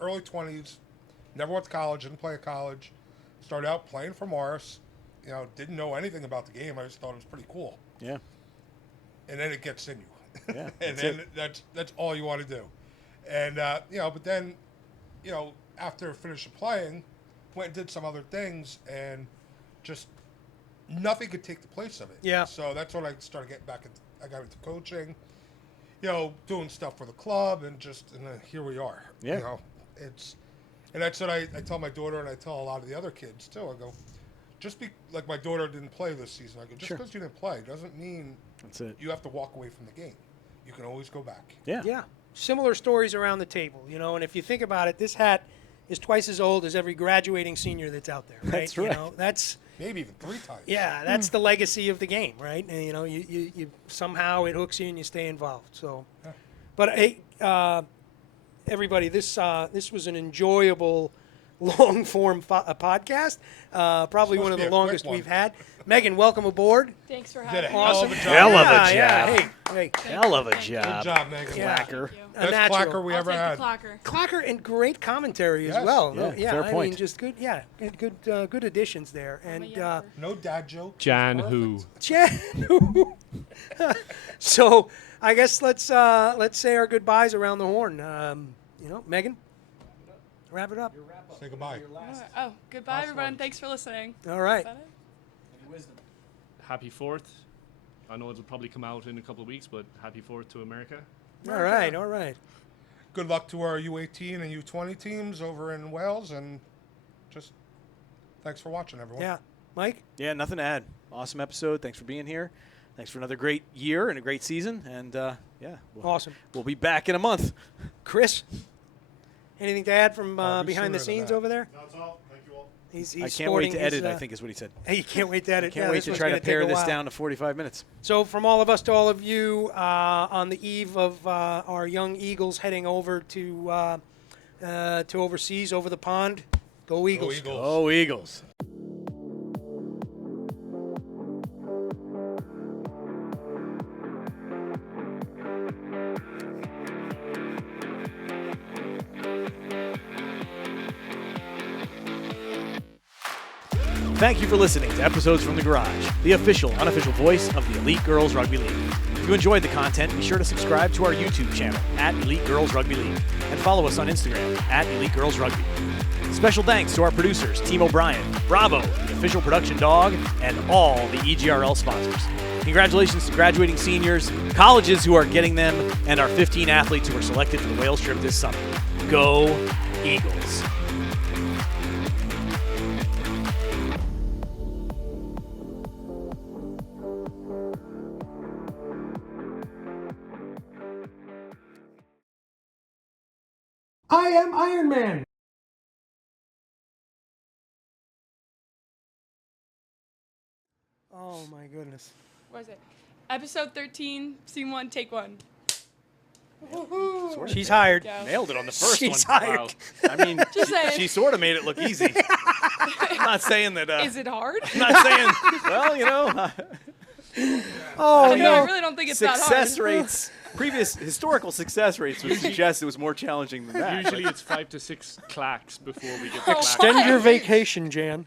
early 20s. Never went to college. Didn't play at college. Started out playing for Morris. Didn't know anything about the game. I just thought it was pretty cool. yeah, And then it gets in you. Yeah, and that's then it. that's all you want to do. And but then, after finishing playing, went and did some other things, and just nothing could take the place of it. Yeah. So that's when I started getting back into. I got into coaching, doing stuff for the club, and then here we are. Yeah. And that's what I tell my daughter, and I tell a lot of the other kids too. I go, just be like my daughter didn't play this season. I go, just Sure. because you didn't play doesn't mean that's it. you have to walk away from the game. You can always go back. Yeah, Yeah, similar stories around the table, and if you think about it, this hat is twice as old as every graduating senior that's out there, right? That's right. That's Maybe even 3 times. that's the legacy of the game, right? And you somehow it hooks you and you stay involved. So, but hey, everybody, this was an enjoyable long-form podcast. Probably one of Supposed to the be a longest quick one. we've had. Megan, welcome aboard. Thanks for You did a having me. hell of a job. Hell of a Yeah, job. hey. Hell of a Thank you. Good job. job, Megan. Yeah. Clacker. Thank you. A Best natural. clacker we I'll ever take had. the clacker. Clacker and great commentary as Yes. well. Yeah, fair I point. mean, just good. Yeah, good additions there. I'm a And yapper. No dad joke. Jan Perfect. who? Jan. So I guess let's say our goodbyes around the horn. Megan, wrap it up. Say goodbye. Oh, goodbye, Last everyone. words. Thanks for listening. All right. Is that it? Happy 4th. I know it'll probably come out in a couple of weeks, but happy 4th to America. All right. Good luck to our U18 and U20 teams over in Wales, and just thanks for watching, everyone. Yeah, Mike. Yeah, nothing to add. Awesome episode. Thanks for being here. Thanks for another great year and a great season. And Awesome. We'll be back in a month. Chris, anything to add from Probably behind the sooner than scenes that. over there? That's all. Thank you all. He's I can't sporting wait to edit, his, I think is what he said. Hey, you can't wait to edit. Can't Yeah, wait this to one's try to gonna take pare a this while. down to 45 minutes. So from all of us to all of you, on the eve of our young Eagles heading over to overseas, over the pond, go Eagles. Go Eagles. Oh, Eagles. Thank you for listening to Episodes from the Garage, the official, unofficial voice of the Elite Girls Rugby League. If you enjoyed the content, be sure to subscribe to our YouTube channel at Elite Girls Rugby League and follow us on Instagram at Elite Girls Rugby. Special thanks to our producers, Team O'Brien, Bravo, the official production dog, and all the EGRL sponsors. Congratulations to graduating seniors, colleges who are getting them, and our 15 athletes who were selected for the Wales trip this summer. Go Eagles! I am Iron Man. Oh my goodness. What is it? Episode 13, scene 1, take 1. She's hired. Go. Nailed it on the first She's one. hired. Wow. I mean, Just saying. she sort of made it look easy. I'm not saying that. Is it hard? I'm not saying. Well, Oh No, I no. really don't think it's that hard. success rates. Previous historical success rates would suggest it was more challenging than that. Usually it's 5 to 6 clacks before we get the Oh, clack. Extend your vacation, Jan.